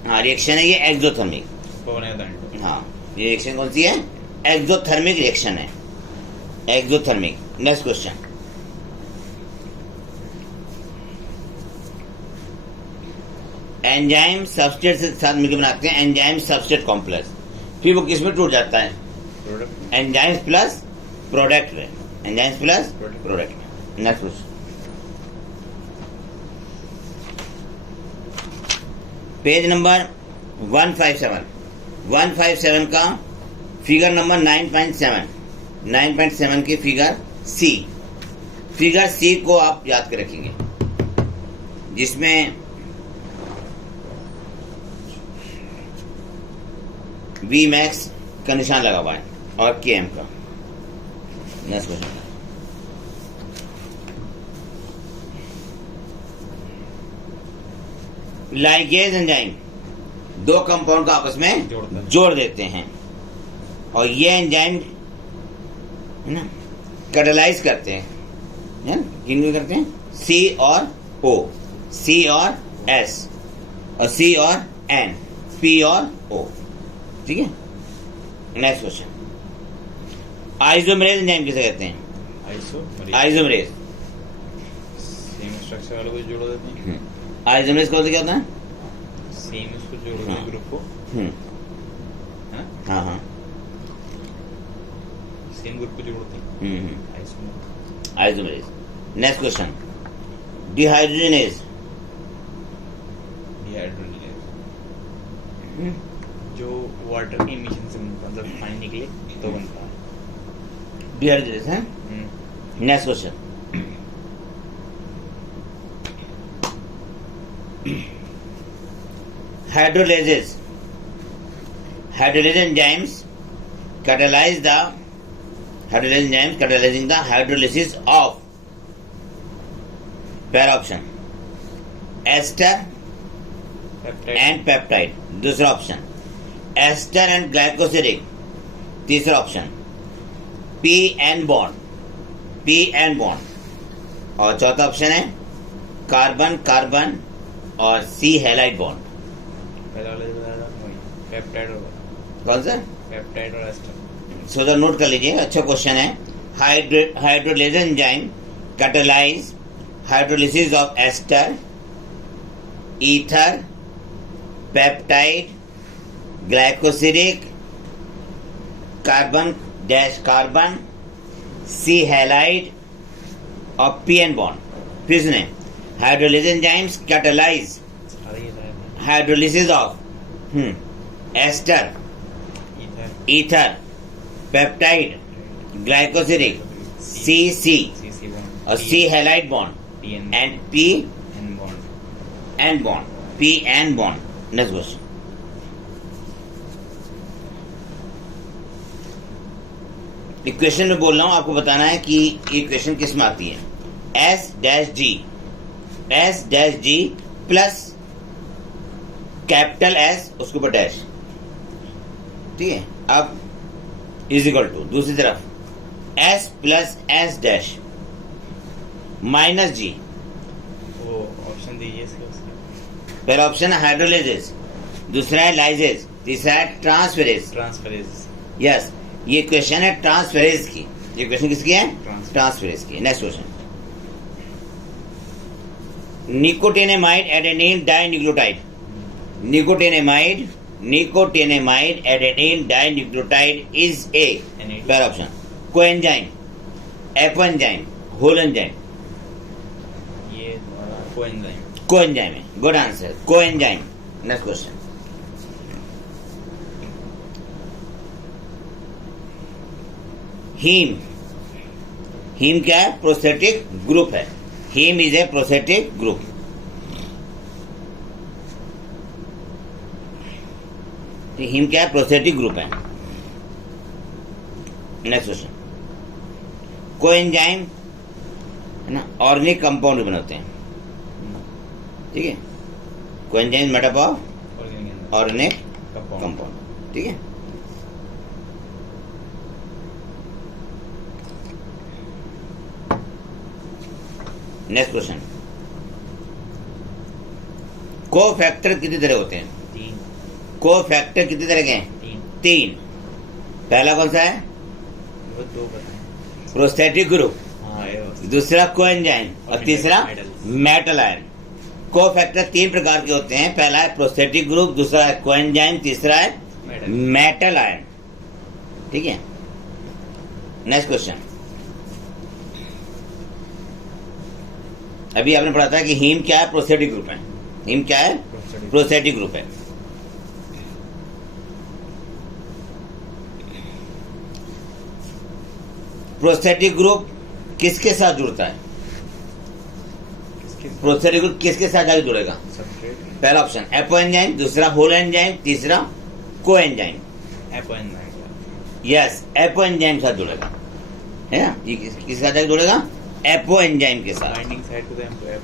हाँ, रिएक्शन है ये एक्सोथर्मिक। उसको बनेगा तो एंडो। हाँ, ये रिएक्शन कौन सी है? एक्सोथर्मिक रिएक्शन है, exothermic. Next question, enzyme substrate से साथ मिलकर बनाते हैं एंजाइम सबस्ट्रेट कॉम्प्लेक्स, फिर वो किस में टूट जाता है? प्रोडक्ट। एंजाइम्स प्लस प्रोडक्ट में, एंजाइम्स प्लस प्रोडक्ट में। नेक्स्ट क्वेश्चन, पेज नंबर 157, 157 का फिगर नंबर 9.7, 9.7 की फिगर सी, फिगर सी को आप याद कर रखेंगे, जिसमें वी मैक्स का निशान लगा हुआ है और के एम का। नेक्स्ट क्वेश्चन, लाइगेज एंजाइम दो कंपाउंड को आपस में जोड़ देते हैं और ये एंजाइम है ना कैटालाइज करते हैं, किन को करते हैं? सी और ओ, सी और एस, और सी और एन, पी और ओ। ठीक है। नेक्स्ट क्वेश्चन, आइसोमरेज एंजाइम किसे कहते हैं? आइसोमरेज सेम स्ट्रक्चर वाले को जोड़ देते हैं। आइसोमरेज का क्या होता है? सेम उसको जोड़ देते हैं ग्रुप को। हाँ हाँ, सेम ग्रुप को जोड़ते हैं। Isomer. Isomerase. Next question, dehydrogenase. Dehydrogenase जो वाटर के इमिशन से बनता है, मतलब पानी निकले तो बनता है डिहाइड्रोजनेज है। Next question, hydrolases. Hydrolase enzymes catalyze the hydrolyzing enzymes catalyzing the hydrolysis of पहला ऑप्शन एस्टर एंड पेप्टाइड, दूसरा ऑप्शन एस्टर एंड ग्लाइकोसिडिक, तीसरा option P N bond, P N bond, और चौथा ऑप्शन है कार्बन कार्बन और C halide bond. पहला वाला peptide होगा। कौन सा? पेप्टाइड और एस्टर। सो नोट कर लीजिए, अच्छा क्वेश्चन है। Hydrolase enzyme catalyze hydrolysis of ester, ether, peptide, glycosidic, carbon dash carbon, C halide और पी एन बॉन्ड। फिर सुने, hydrolase enzymes catalyze hydrolysis of ester, ether, peptide, glycosidic, C और C halide bond and P N bond, P N bond. Next question, equation में बोल रहा हूं, आपको बताना है कि इक्वेशन किस में आती है। एस डैश जी प्लस कैपिटल एस उसके ऊपर डैश, ठीक है। अब इज इक्वल टू दूसरी तरफ S plus S dash minus G. वो ऑप्शन दीजिए इसका। पहला ऑप्शन है हाइड्रोलाइजेज, दूसरा है लाइजेज, तीसरा है ट्रांसफेरेज। यस, ये क्वेश्चन है ट्रांसफेरेज की। ये क्वेश्चन किसकी है? ट्रांसफेरेज की। Next question, nicotinamide adenine dinucleotide, nicotinamide adenine dinucleotide is a, पहला option coenzyme, apoenzyme, holoenzyme. ये कोएंजाइम, कोएंजाइम है, good answer, coenzyme. Next question, heme क्या है? प्रोस्थेटिक ग्रुप है। Heme is a prosthetic group. Heme क्या है? Prosthetic group है। Next question, coenzyme है ना, ऑर्गेनिक कंपाउंड बनाते हैं, ठीक है। Coenzyme made up of organic compound, ठीक है। नेक्स्ट क्वेश्चन, कोफैक्टर कितने तरह होते हैं? 3 कोफैक्टर कितने तरह के हैं? 3। पहला कौन सा है? वो 2 बताएं। प्रोस्थेटिक ग्रुप, हाँ ये वो। दूसरा कोएंजाइम और तीसरा Metals। Metal ion. कोफैक्टर 3 प्रकार के होते हैं। पहला है प्रोस्थेटिक ग्रुप, दूसरा है कोएंजाइम, तीसरा है मेटल आयन। ठीक है, नेक्स्ट क्वेश्चन। अभी आपने पढ़ा था कि हीम क्या है? प्रोस्थेटिक ग्रुप है। हीम क्या है? प्रोस्थेटिक ग्रुप है। प्रोस्थेटिक ग्रुप किसके साथ जुड़ता है? प्रोस्थेटिक ग्रुप किसके साथ जाके जुड़ेगा? पहला ऑप्शन एपो एंजाइम, दूसरा होल एंजाइम, तीसरा को एंजाइम। यस, एपो एंजाइम साथ जुड़ेगा, है ना? ये किसके साथ जाके जुड़ेगा? एपो एंजाइम के साथ।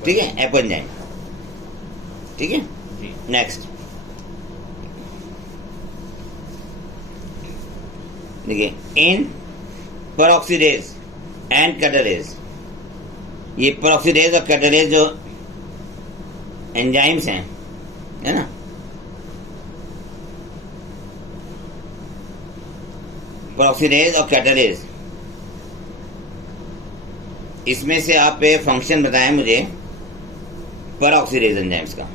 ठीक है, एपो एंजाइम। ठीक है, नेक्स्ट देखिए, इन पेरोक्सीडेज एंड कैटालेज, ये पेरोक्सीडेज और कैटालेज जो एंजाइम्स हैं, है ना, पेरोक्सीडेज और कैटालेज, इसमें से आप एक फंक्शन बताएं मुझे पेरोक्सीडेज एंजाइम्स का।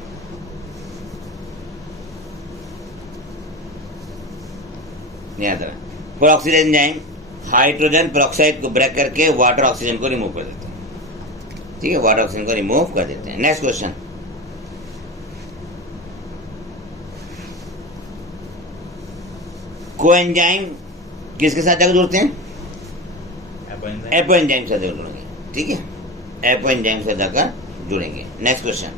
याद रहा, पेरोक्सीडेज एंजाइम हाइड्रोजन पेरोक्साइड को ब्रेक करके वाटर ऑक्सीजन को रिमूव कर देते हैं। ठीक है, वाटर ऑक्सीजन को रिमूव कर देते हैं। नेक्स्ट क्वेश्चन, कोएंजाइम किसके साथ जाकर जुड़ते हैं? एपो एंजाइम से जाकर जुड़ेंगे। ठीक है, एपो एंजाइम से जाकर जुड़ेंगे। नेक्स्ट क्वेश्चन,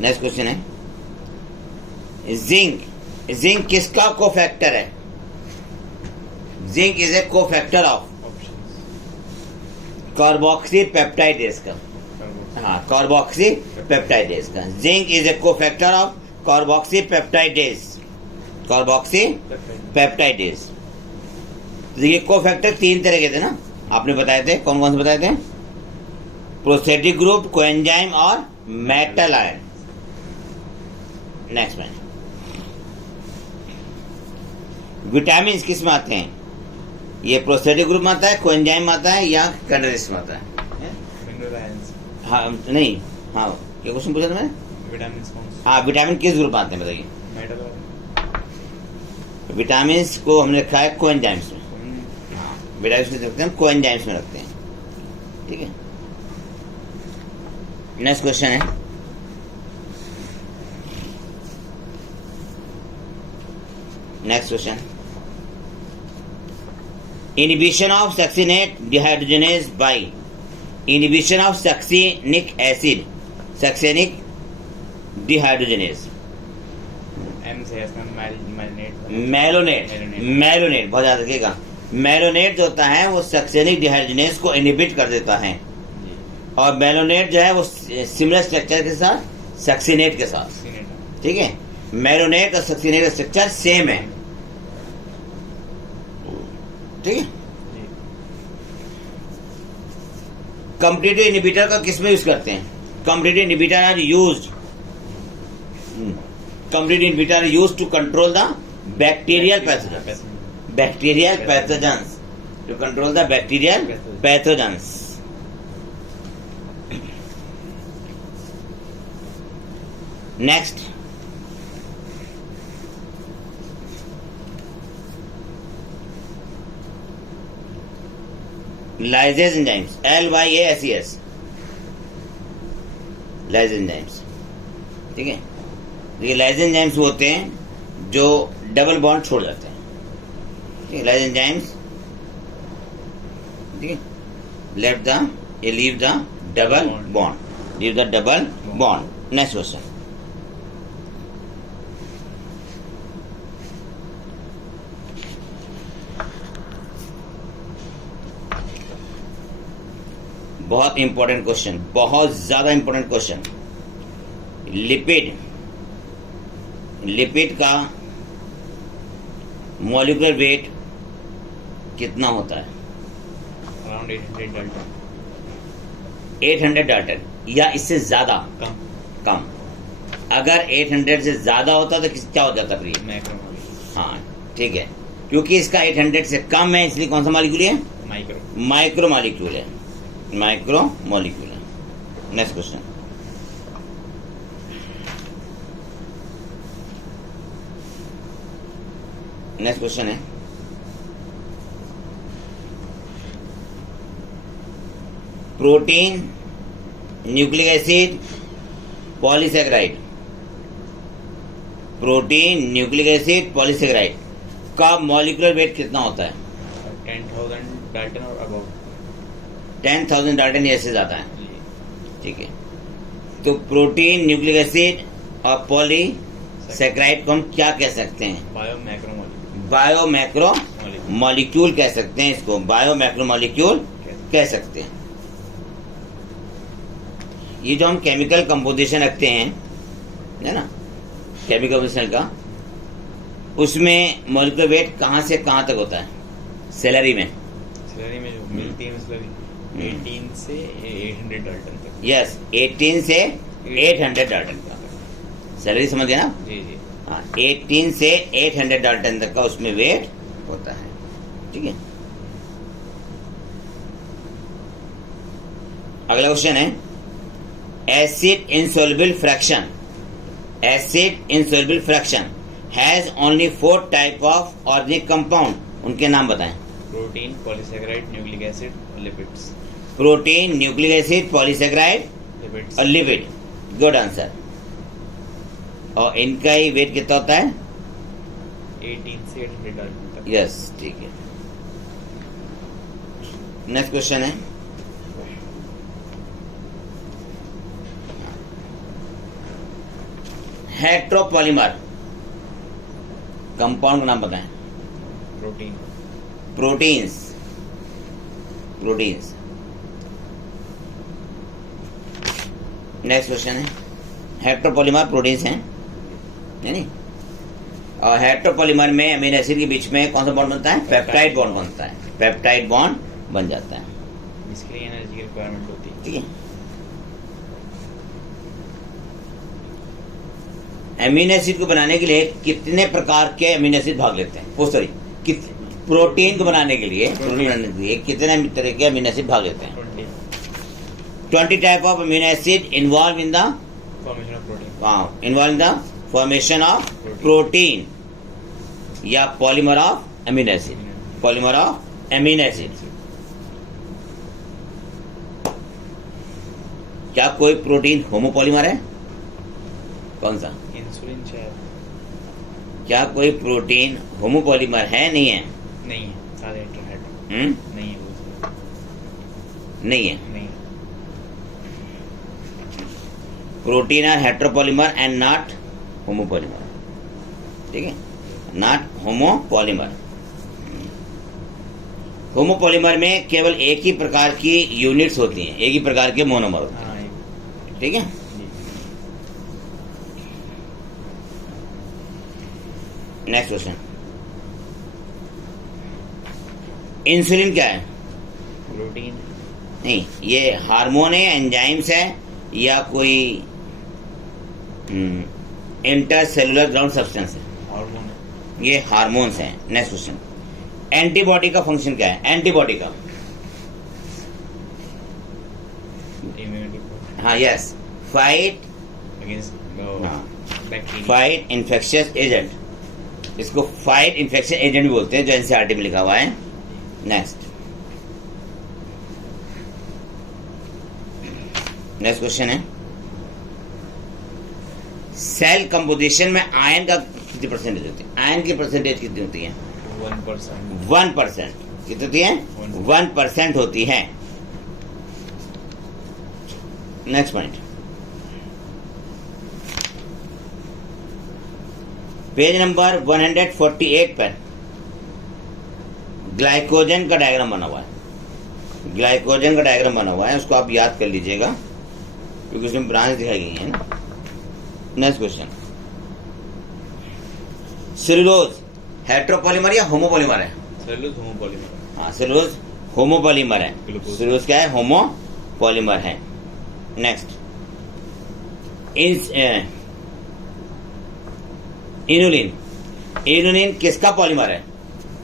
नेक्स्ट क्वेश्चन है जिंक। जिंक किसका कोफैक्टर है? Zinc is a cofactor of carboxy peptidase का। हाँ, कार्बोक्सी पेप्टाइडेज का। Zinc is a cofactor of carboxy peptidase. Carboxy peptidase. देखिए, कोफैक्टर 3 तरह के थे ना, आपने बताए थे। कौन कौन से बताए थे? प्रोस्थेटिक ग्रुप, कोएंजाइम और मेटल आयन। नेक्स्ट में विटामिन किस में आते हैं? ये प्रोस्थेटिक ग्रुप में आता है, कोएंजाइम आता है, या कैटालिस्ट में आता है? हाँ, नहीं, हाँ, क्या क्वेश्चन पूछा था मैंने? हाँ, विटामिन किस ग्रुप में आते हैं बताइए? विटामिन को हमने रखा है कोएंजाइम्स में। विटामिन में रखते हैं, कोएंजाइम्स में रखते हैं। ठीक है, नेक्स्ट क्वेश्चन है inhibition of succinate dehydrogenase by inhibition of succinic acid, succinic dehydrogenase. Malonate, malonate बहुत याद रखिएगा। मेलोनेट जो होता है वो सक्सिनिक डिहाइड्रोजनेज को इनहिबिट कर देता है, और मेलोनेट जो है वो सिमिलर स्ट्रक्चर के साथ सक्सिनेट के साथ। ठीक है, मेलोनेट और सक्सिनेट का स्ट्रक्चर सेम है। ठीक है, कॉम्पिटिटिव इनहिबिटर का किसमें यूज करते हैं? Competitive inhibitor are used, competitive inhibitor are used to control the bacterial pathogens, bacterial pathogens, to control the bacterial pathogens. Next, lyases enzymes, LYASES, lyases enzymes. ठीक है, ये लाइजेज एंजाइम्स होते हैं जो डबल बॉन्ड छोड़ जाते हैं। ठीक है, लाइजेज एंजाइम्स, ठीक है, leave the double bond, leave the double bond. Next question, बहुत इंपॉर्टेंट क्वेश्चन, बहुत ज्यादा इंपॉर्टेंट क्वेश्चन। लिपिड, लिपिड का मॉलिक्यूलर वेट कितना होता है? अराउंड 800 डाल्टन 800 डाल्टन या इससे ज्यादा कम कम। अगर 800 से ज्यादा होता तो क्या हो जाता फिर ये? मैक्रोमोलिक्यूल हाँ ठीक है, क्योंकि इसका 800 से कम है इसलिए कौन सा मॉलिक्यूल है? माइक्रो मॉलिक्यूल है, माइक्रो मॉलिक्यूल है। नेक्स्ट क्वेश्चन, नेक्स्ट क्वेश्चन है protein, nucleic acid, polysaccharide. Protein, nucleic acid, polysaccharide का मॉलिक्यूलर वेट कितना होता है? 10,000 डाल्टन और अबव। 10,000 डाल्टन या इससे ज्यादा है, ठीक है। तो प्रोटीन, न्यूक्लिक एसिड और पॉलीसेकेराइड को हम क्या कह सकते हैं? बायो मैक्रो मॉलिक्यूल कह सकते हैं इसको, बायो मैक्रो मॉलिक्यूल कह सकते हैं। ये जो हम केमिकल कंपोजिशन रखते हैं, है ना, केमिकल कंपोजिशन का, उसमें मॉलिक्यूलर वेट कहाँ से कहाँ तक होता है? सेलरी में जो मिलती है मतलब 18 से 800 डाल्टन तक। यस, 18 से 800 डाल्टन तक। सेलरी समझ गए ना? जी जी। हाँ, 18 से 800 डाल्टन तक का उसमें वेट होता है, ठीक है। अगला क्वेश्चन है acid insoluble fraction. Acid insoluble fraction has only 4 type of organic compound. उनके नाम बताएं। Protein, polysaccharide, nucleic acid, lipids. Protein, nucleic acid, polysaccharide lipids और लिपिड। Good answer. और इनका ही वेट कितना होता है? 18 से 800 डाल्टन तक। यस, ठीक है। नेक्स्ट क्वेश्चन है हेट्रोपॉलीमर कंपाउंड का नाम बताएं। Protein, proteins, proteins. Next question है हेट्रोपॉलीमर प्रोटीन्स हैं, है नहीं? और हेट्रोपॉलीमर में अमीनो एसिड के बीच में कौन सा बॉन्ड बनता है? पेप्टाइड बॉन्ड बनता है, पेप्टाइड बॉन्ड बन जाता है, इसके लिए एनर्जी की रिक्वायरमेंट होती है, ठीक है। अमीनो एसिड को बनाने के लिए कितने प्रकार के अमीनो एसिड भाग लेते हैं? ओ सॉरी, प्रोटीन को बनाने के लिए, प्रोटीन बनाने के लिए कितने तरह के अमीनो एसिड भाग लेते हैं? 20 type of amino acid involve in the formation of protein. हाँ, involve in the formation of protein या polymer of amino acid, polymer of amino acid. क्या कोई प्रोटीन होमोपॉलीमर है? कौन सा? इंसुलिन शायद। क्या कोई प्रोटीन होमोपॉलीमर है? नहीं है, नहीं है, सारे हेट्रो नहीं है वो, नहीं है। नहीं है। Protein are heteropolymer and not homopolymer, ठीक है, नॉट होमोपॉलीमर। होमोपॉलीमर में केवल एक ही प्रकार की यूनिट्स होती हैं, एक ही प्रकार के मोनोमर होते हैं, हाँ, ठीक है। नेक्स्ट क्वेश्चन, इंसुलिन क्या है? प्रोटीन नहीं, ये हार्मोन है, एंजाइम्स है, या कोई इंटरसेलुलर ग्राउंड सब्सटेंस है? हार्मोन, ये हार्मोन्स हैं। नेक्स्ट क्वेश्चन, एंटीबॉडी का फंक्शन क्या है? एंटीबॉडी का, इम्यूनिटी हाँ yes, fight against bacteria, fight infectious agent. इसको फाइट इन्फेक्शन एजेंट भी बोलते हैं, जो एनसीईआरटी में लिखा हुआ है। नेक्स्ट क्वेश्चन है सेल कंपोजिशन में आयन का कितनी परसेंटेज होती है? आयन की परसेंटेज कितनी होती है? 1%। 1%। कितनी होती है? 1% होती है। नेक्स्ट पॉइंट, पेज नंबर 148 पर ग्लाइकोजन का डायग्राम बना हुआ है। ग्लाइकोजन का डायग्राम बना हुआ है, उसको आप याद कर लीजिएगा क्योंकि उसमें ब्रांच दिखाई गई है ना। नेक्स्ट क्वेश्चन, सेलुलोज हेट्रोपॉलीमर या होमोपॉलीमर है? Cellulose homopolymer. हाँ, सेलुलोज होमोपॉलीमर है, Glucose. सुक्रोज क्या है, होमोपॉलीमर है। नेक्स्ट इनुलिन, इनुलिन किसका पॉलीमर है?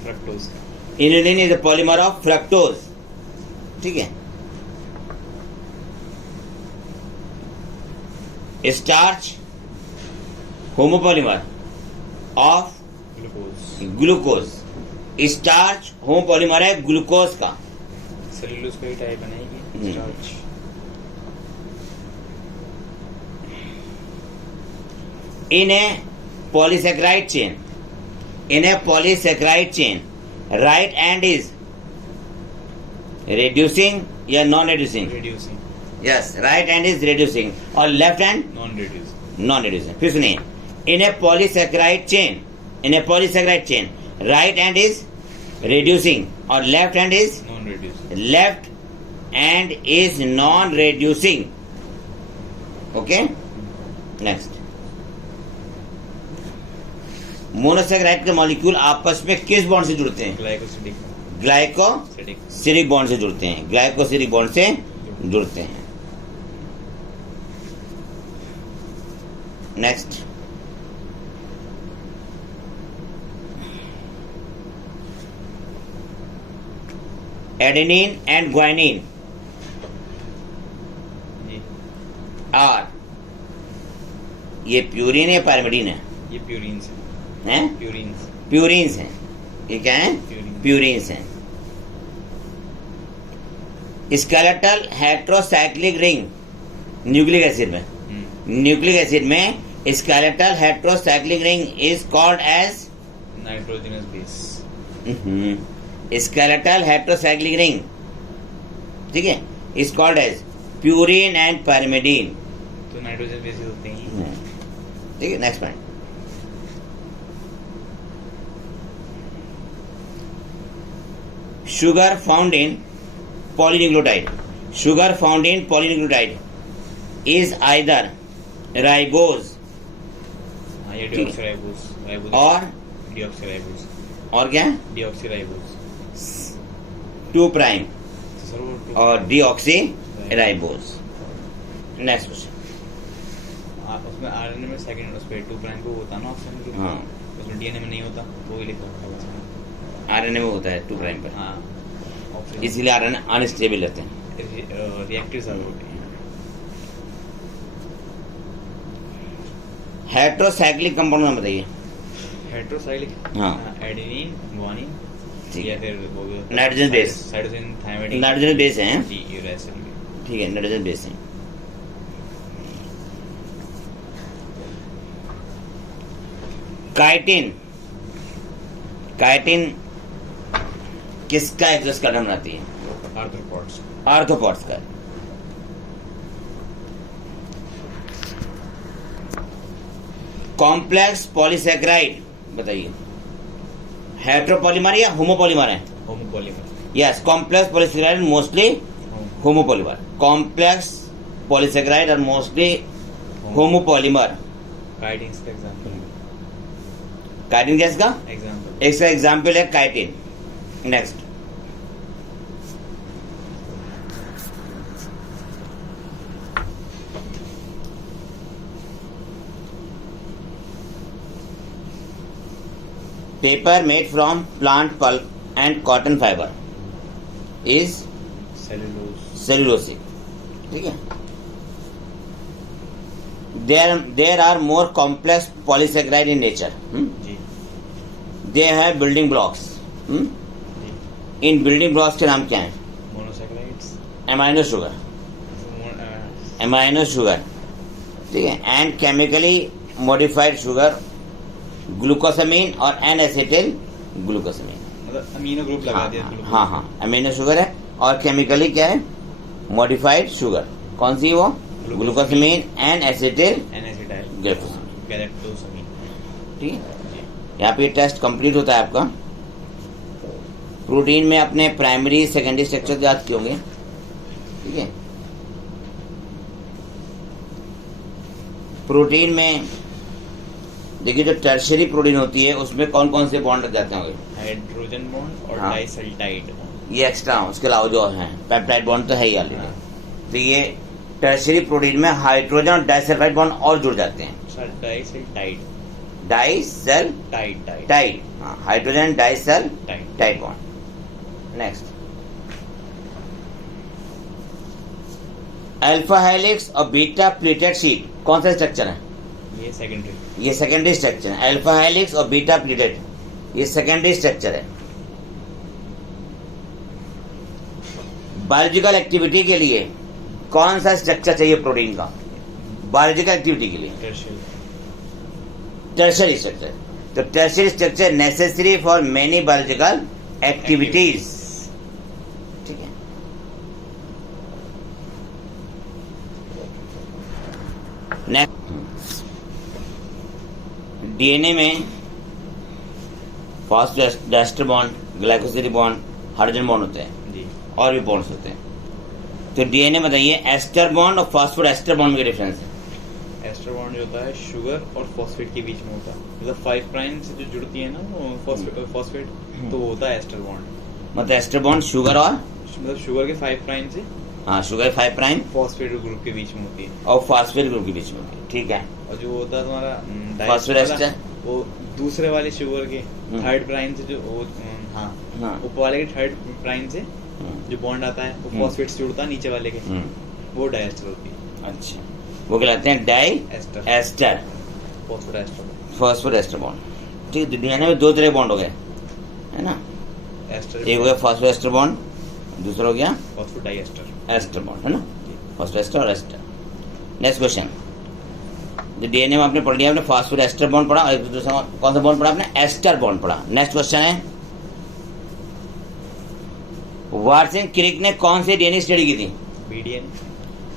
फ्रक्टोज का। Inulin is the polymer of fructose, ठीक है। Starch homopolymer of glucose. Glucose, starch homopolymer है ग्लूकोज का। सेलुलोज का ही टाइप बनाएगी starch. In a polysaccharide chain, in a polysaccharide chain, right end is reducing या non reducing? Reducing. Yes, right hand is reducing और left hand non reducing. non reducing। फिर सुनिए, in a polysaccharide chain, in a polysaccharide chain, right hand is reducing और left hand is non reducing. left hand is non reducing। Okay, next monosaccharide के molecule आपस में किस bond से जुड़ते हैं? ग्लाइकोसिडिक। ग्लाइकोसिडिक बॉन्ड से जुड़ते हैं, ग्लाइकोसिडिक बॉन्ड से जुड़ते हैं। Next adenine and guanine G. आर, ये प्यूरिन है पैरामिडिन है? ये प्यूरिन्स है। हैं? प्यूरिन्स। प्यूरिन्स हैं। ये क्या है? प्यूरिन। प्यूरिन्स हैं। Skeletal heterocyclic ring nucleic acid में, न्यूक्लिक एसिड में skeletal heterocyclic ring is called as nitrogenous base. Skeletal heterocyclic ring, ठीक है, is called as purine and pyrimidine, तो नाइट्रोजन बेस होते हैं। ठीक है। Next point, sugar found in polynucleotide, sugar found in polynucleotide is either ribose हाँ, ये डिऑक्सीराइबोस। Ribose और डिऑक्सीराइबोस। क्या डिऑक्सीराइबोस। 2 प्राइम सर वो और डीऑक्सीराइबोस। नेक्स्ट क्वेश्चन, उसमें आरएनए में सेकंड उस पे 2 प्राइम पे होता ना ऑप्शन ग्रुप। हाँ, उसमें डीएनए में नहीं होता, तो वही लिखा होता है बस। आरएनए में होता है 2 प्राइम पर, हाँ ऑप्शन इसीलिए आरएनए अनस्टेबल रहते हैं। रिएक्टिव सब होते हैं। हेट्रोसाइक्लिक कंपाउंड में बताइए। हेट्रोसाइक्लिक, हाँ। एडेनिन, गुआनिन, ठीक या है। फिर वो nitrogen base. Cytosine, thymidine. Nitrogen base है, जी यूरेसिल। ठीक है, नाइट्रोजन बेस है। काइटिन, काइटिन किसका एक्सोस्केलेटन बनाती है? आर्थ्रोपोड्स। आर्थ्रोपोड्स का। कॉम्प्लेक्स पॉलीसैकेराइड बताइए, हेट्रोपॉलीमर या होमोपॉलीमर है? Homopolymer. Yes, complex polysaccharide mostly homopolymer. Complex polysaccharide are mostly homopolymer. Chitin का एग्जांपल। काइटिन क्या इसका एग्जांपल। इसका एग्जाम्पल है chitin. Next, paper made from plant pulp and cotton fiber is cellulose. cellulosic, ठीक है। there are more complex polysaccharide in nature, ji. they have building blocks, ji. In building blocks के नाम क्या हैं? Monosaccharides. amino sugar, amino sugar, ठीक है, and chemically modified sugar, glucosamine और N acetyl glucosamine, मतलब अमीनो ग्रुप लगा दिया ग्लूकोज। हाँ हाँ, अमीनो शुगर है और केमिकली क्या है? Modified sugar. कौन सी वो? Glucosamine N acetyl N acetyl galactosamine, galactosamine. ठीक है। यहाँ पे टेस्ट कंप्लीट होता है आपका। प्रोटीन में अपने प्राइमरी सेकेंडरी स्ट्रक्चर याद किए होंगे, ठीक है। प्रोटीन में देखिए जो टर्शियरी प्रोटीन होती है उसमें कौन कौन से बॉन्ड लग जाते होंगे? हाइड्रोजन बॉन्ड और हाँ। डाइसल्टाइड। ये एक्स्ट्रा उसके अलावा जो है पेप्टाइड बॉन्ड तो है ही ऑलरेडी। तो ये टर्शियरी प्रोटीन में हाइड्रोजन और डाइसल्फाइड बॉन्ड और जुड़ जाते हैं। सर डाइसेल टाइड डाइसल्फाइड टाइड टाइड, हाँ, हाइड्रोजन टाइड टाइड बॉन्ड। नेक्स्ट, अल्फा हेलिक्स और बीटा प्लेटेड शीट कौन सा स्ट्रक्चर है? ये सेकेंडरी ये सेकेंडरी स्ट्रक्चर है। अल्फा हेलिक्स और बीटा प्लेटेड ये सेकेंडरी स्ट्रक्चर है। बायोलॉजिकल एक्टिविटी के लिए कौन सा स्ट्रक्चर चाहिए प्रोटीन का? बायोलॉजिकल एक्टिविटी के लिए टर्शियल टर्शियरी स्ट्रक्चर। तो tertiary structure necessary for many biological activities. ठीक है। नेक्स्ट, डीएनए में phosphoester bond, ग्लाइकोसिलिक bond, hydrogen bond होते हैं जी। और भी बॉन्ड्स होते हैं। तो डीएनए बताइए एस्टर बॉन्ड और फॉस्फोएस्टर बॉन्ड में डिफरेंस है। एस्टर बॉन्ड जो होता है शुगर और फॉस्फेट के बीच में होता है, मतलब 5 प्राइम से जो जुड़ती है ना वो फॉस्फेट तो वो होता है एस्टर बॉन्ड। मतलब एस्टर बॉन्ड शुगर और मतलब शुगर के 5 प्राइम से हाँ शुगर 5 प्राइम फॉस्फेट ग्रुप के बीच में होती है और फॉस्फेट ग्रुप के बीच में होती है। ठीक है। और जो होता है तुम्हारा फॉस्फोएस्टर वो दूसरे वाले शुगर के 3rd प्राइम से जो वो हाँ ऊपर वाले के 3rd प्राइम से जो बॉन्ड आता है वो फॉस्फेट से जुड़ता है नीचे वाले के, वो डाइएस्टर होती है। अच्छा, वो कहलाते हैं डाई एस्टर फॉस्फोएस्टर बॉन्ड। ठीक है। डीएनए में 2 तरह के बॉन्ड हो गए है ना, एस्टर एक हो गया फॉस्फोएस्टर बॉन्ड, दूसरा हो गया फॉस्फोडाइएस्टर एस्टर बॉन्ड है ना, फॉस्फोएस्टर और एस्टर। नेक्स्ट क्वेश्चन, जो डीएनए में आपने पढ़ लिया, आपने फॉस्फोएस्टर बॉन्ड पढ़ा और दूसरा कौन सा बॉन्ड पढ़ा आपने? एस्टर बॉन्ड पढ़ा। नेक्स्ट क्वेश्चन है, वाटसन क्रिक ने कौन सी डीएनए स्टडी की थी?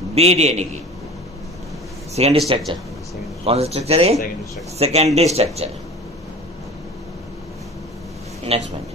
बी डीएनए की। सेकेंडरी स्ट्रक्चर कौन सा स्ट्रक्चर है? Secondary structure. Next point,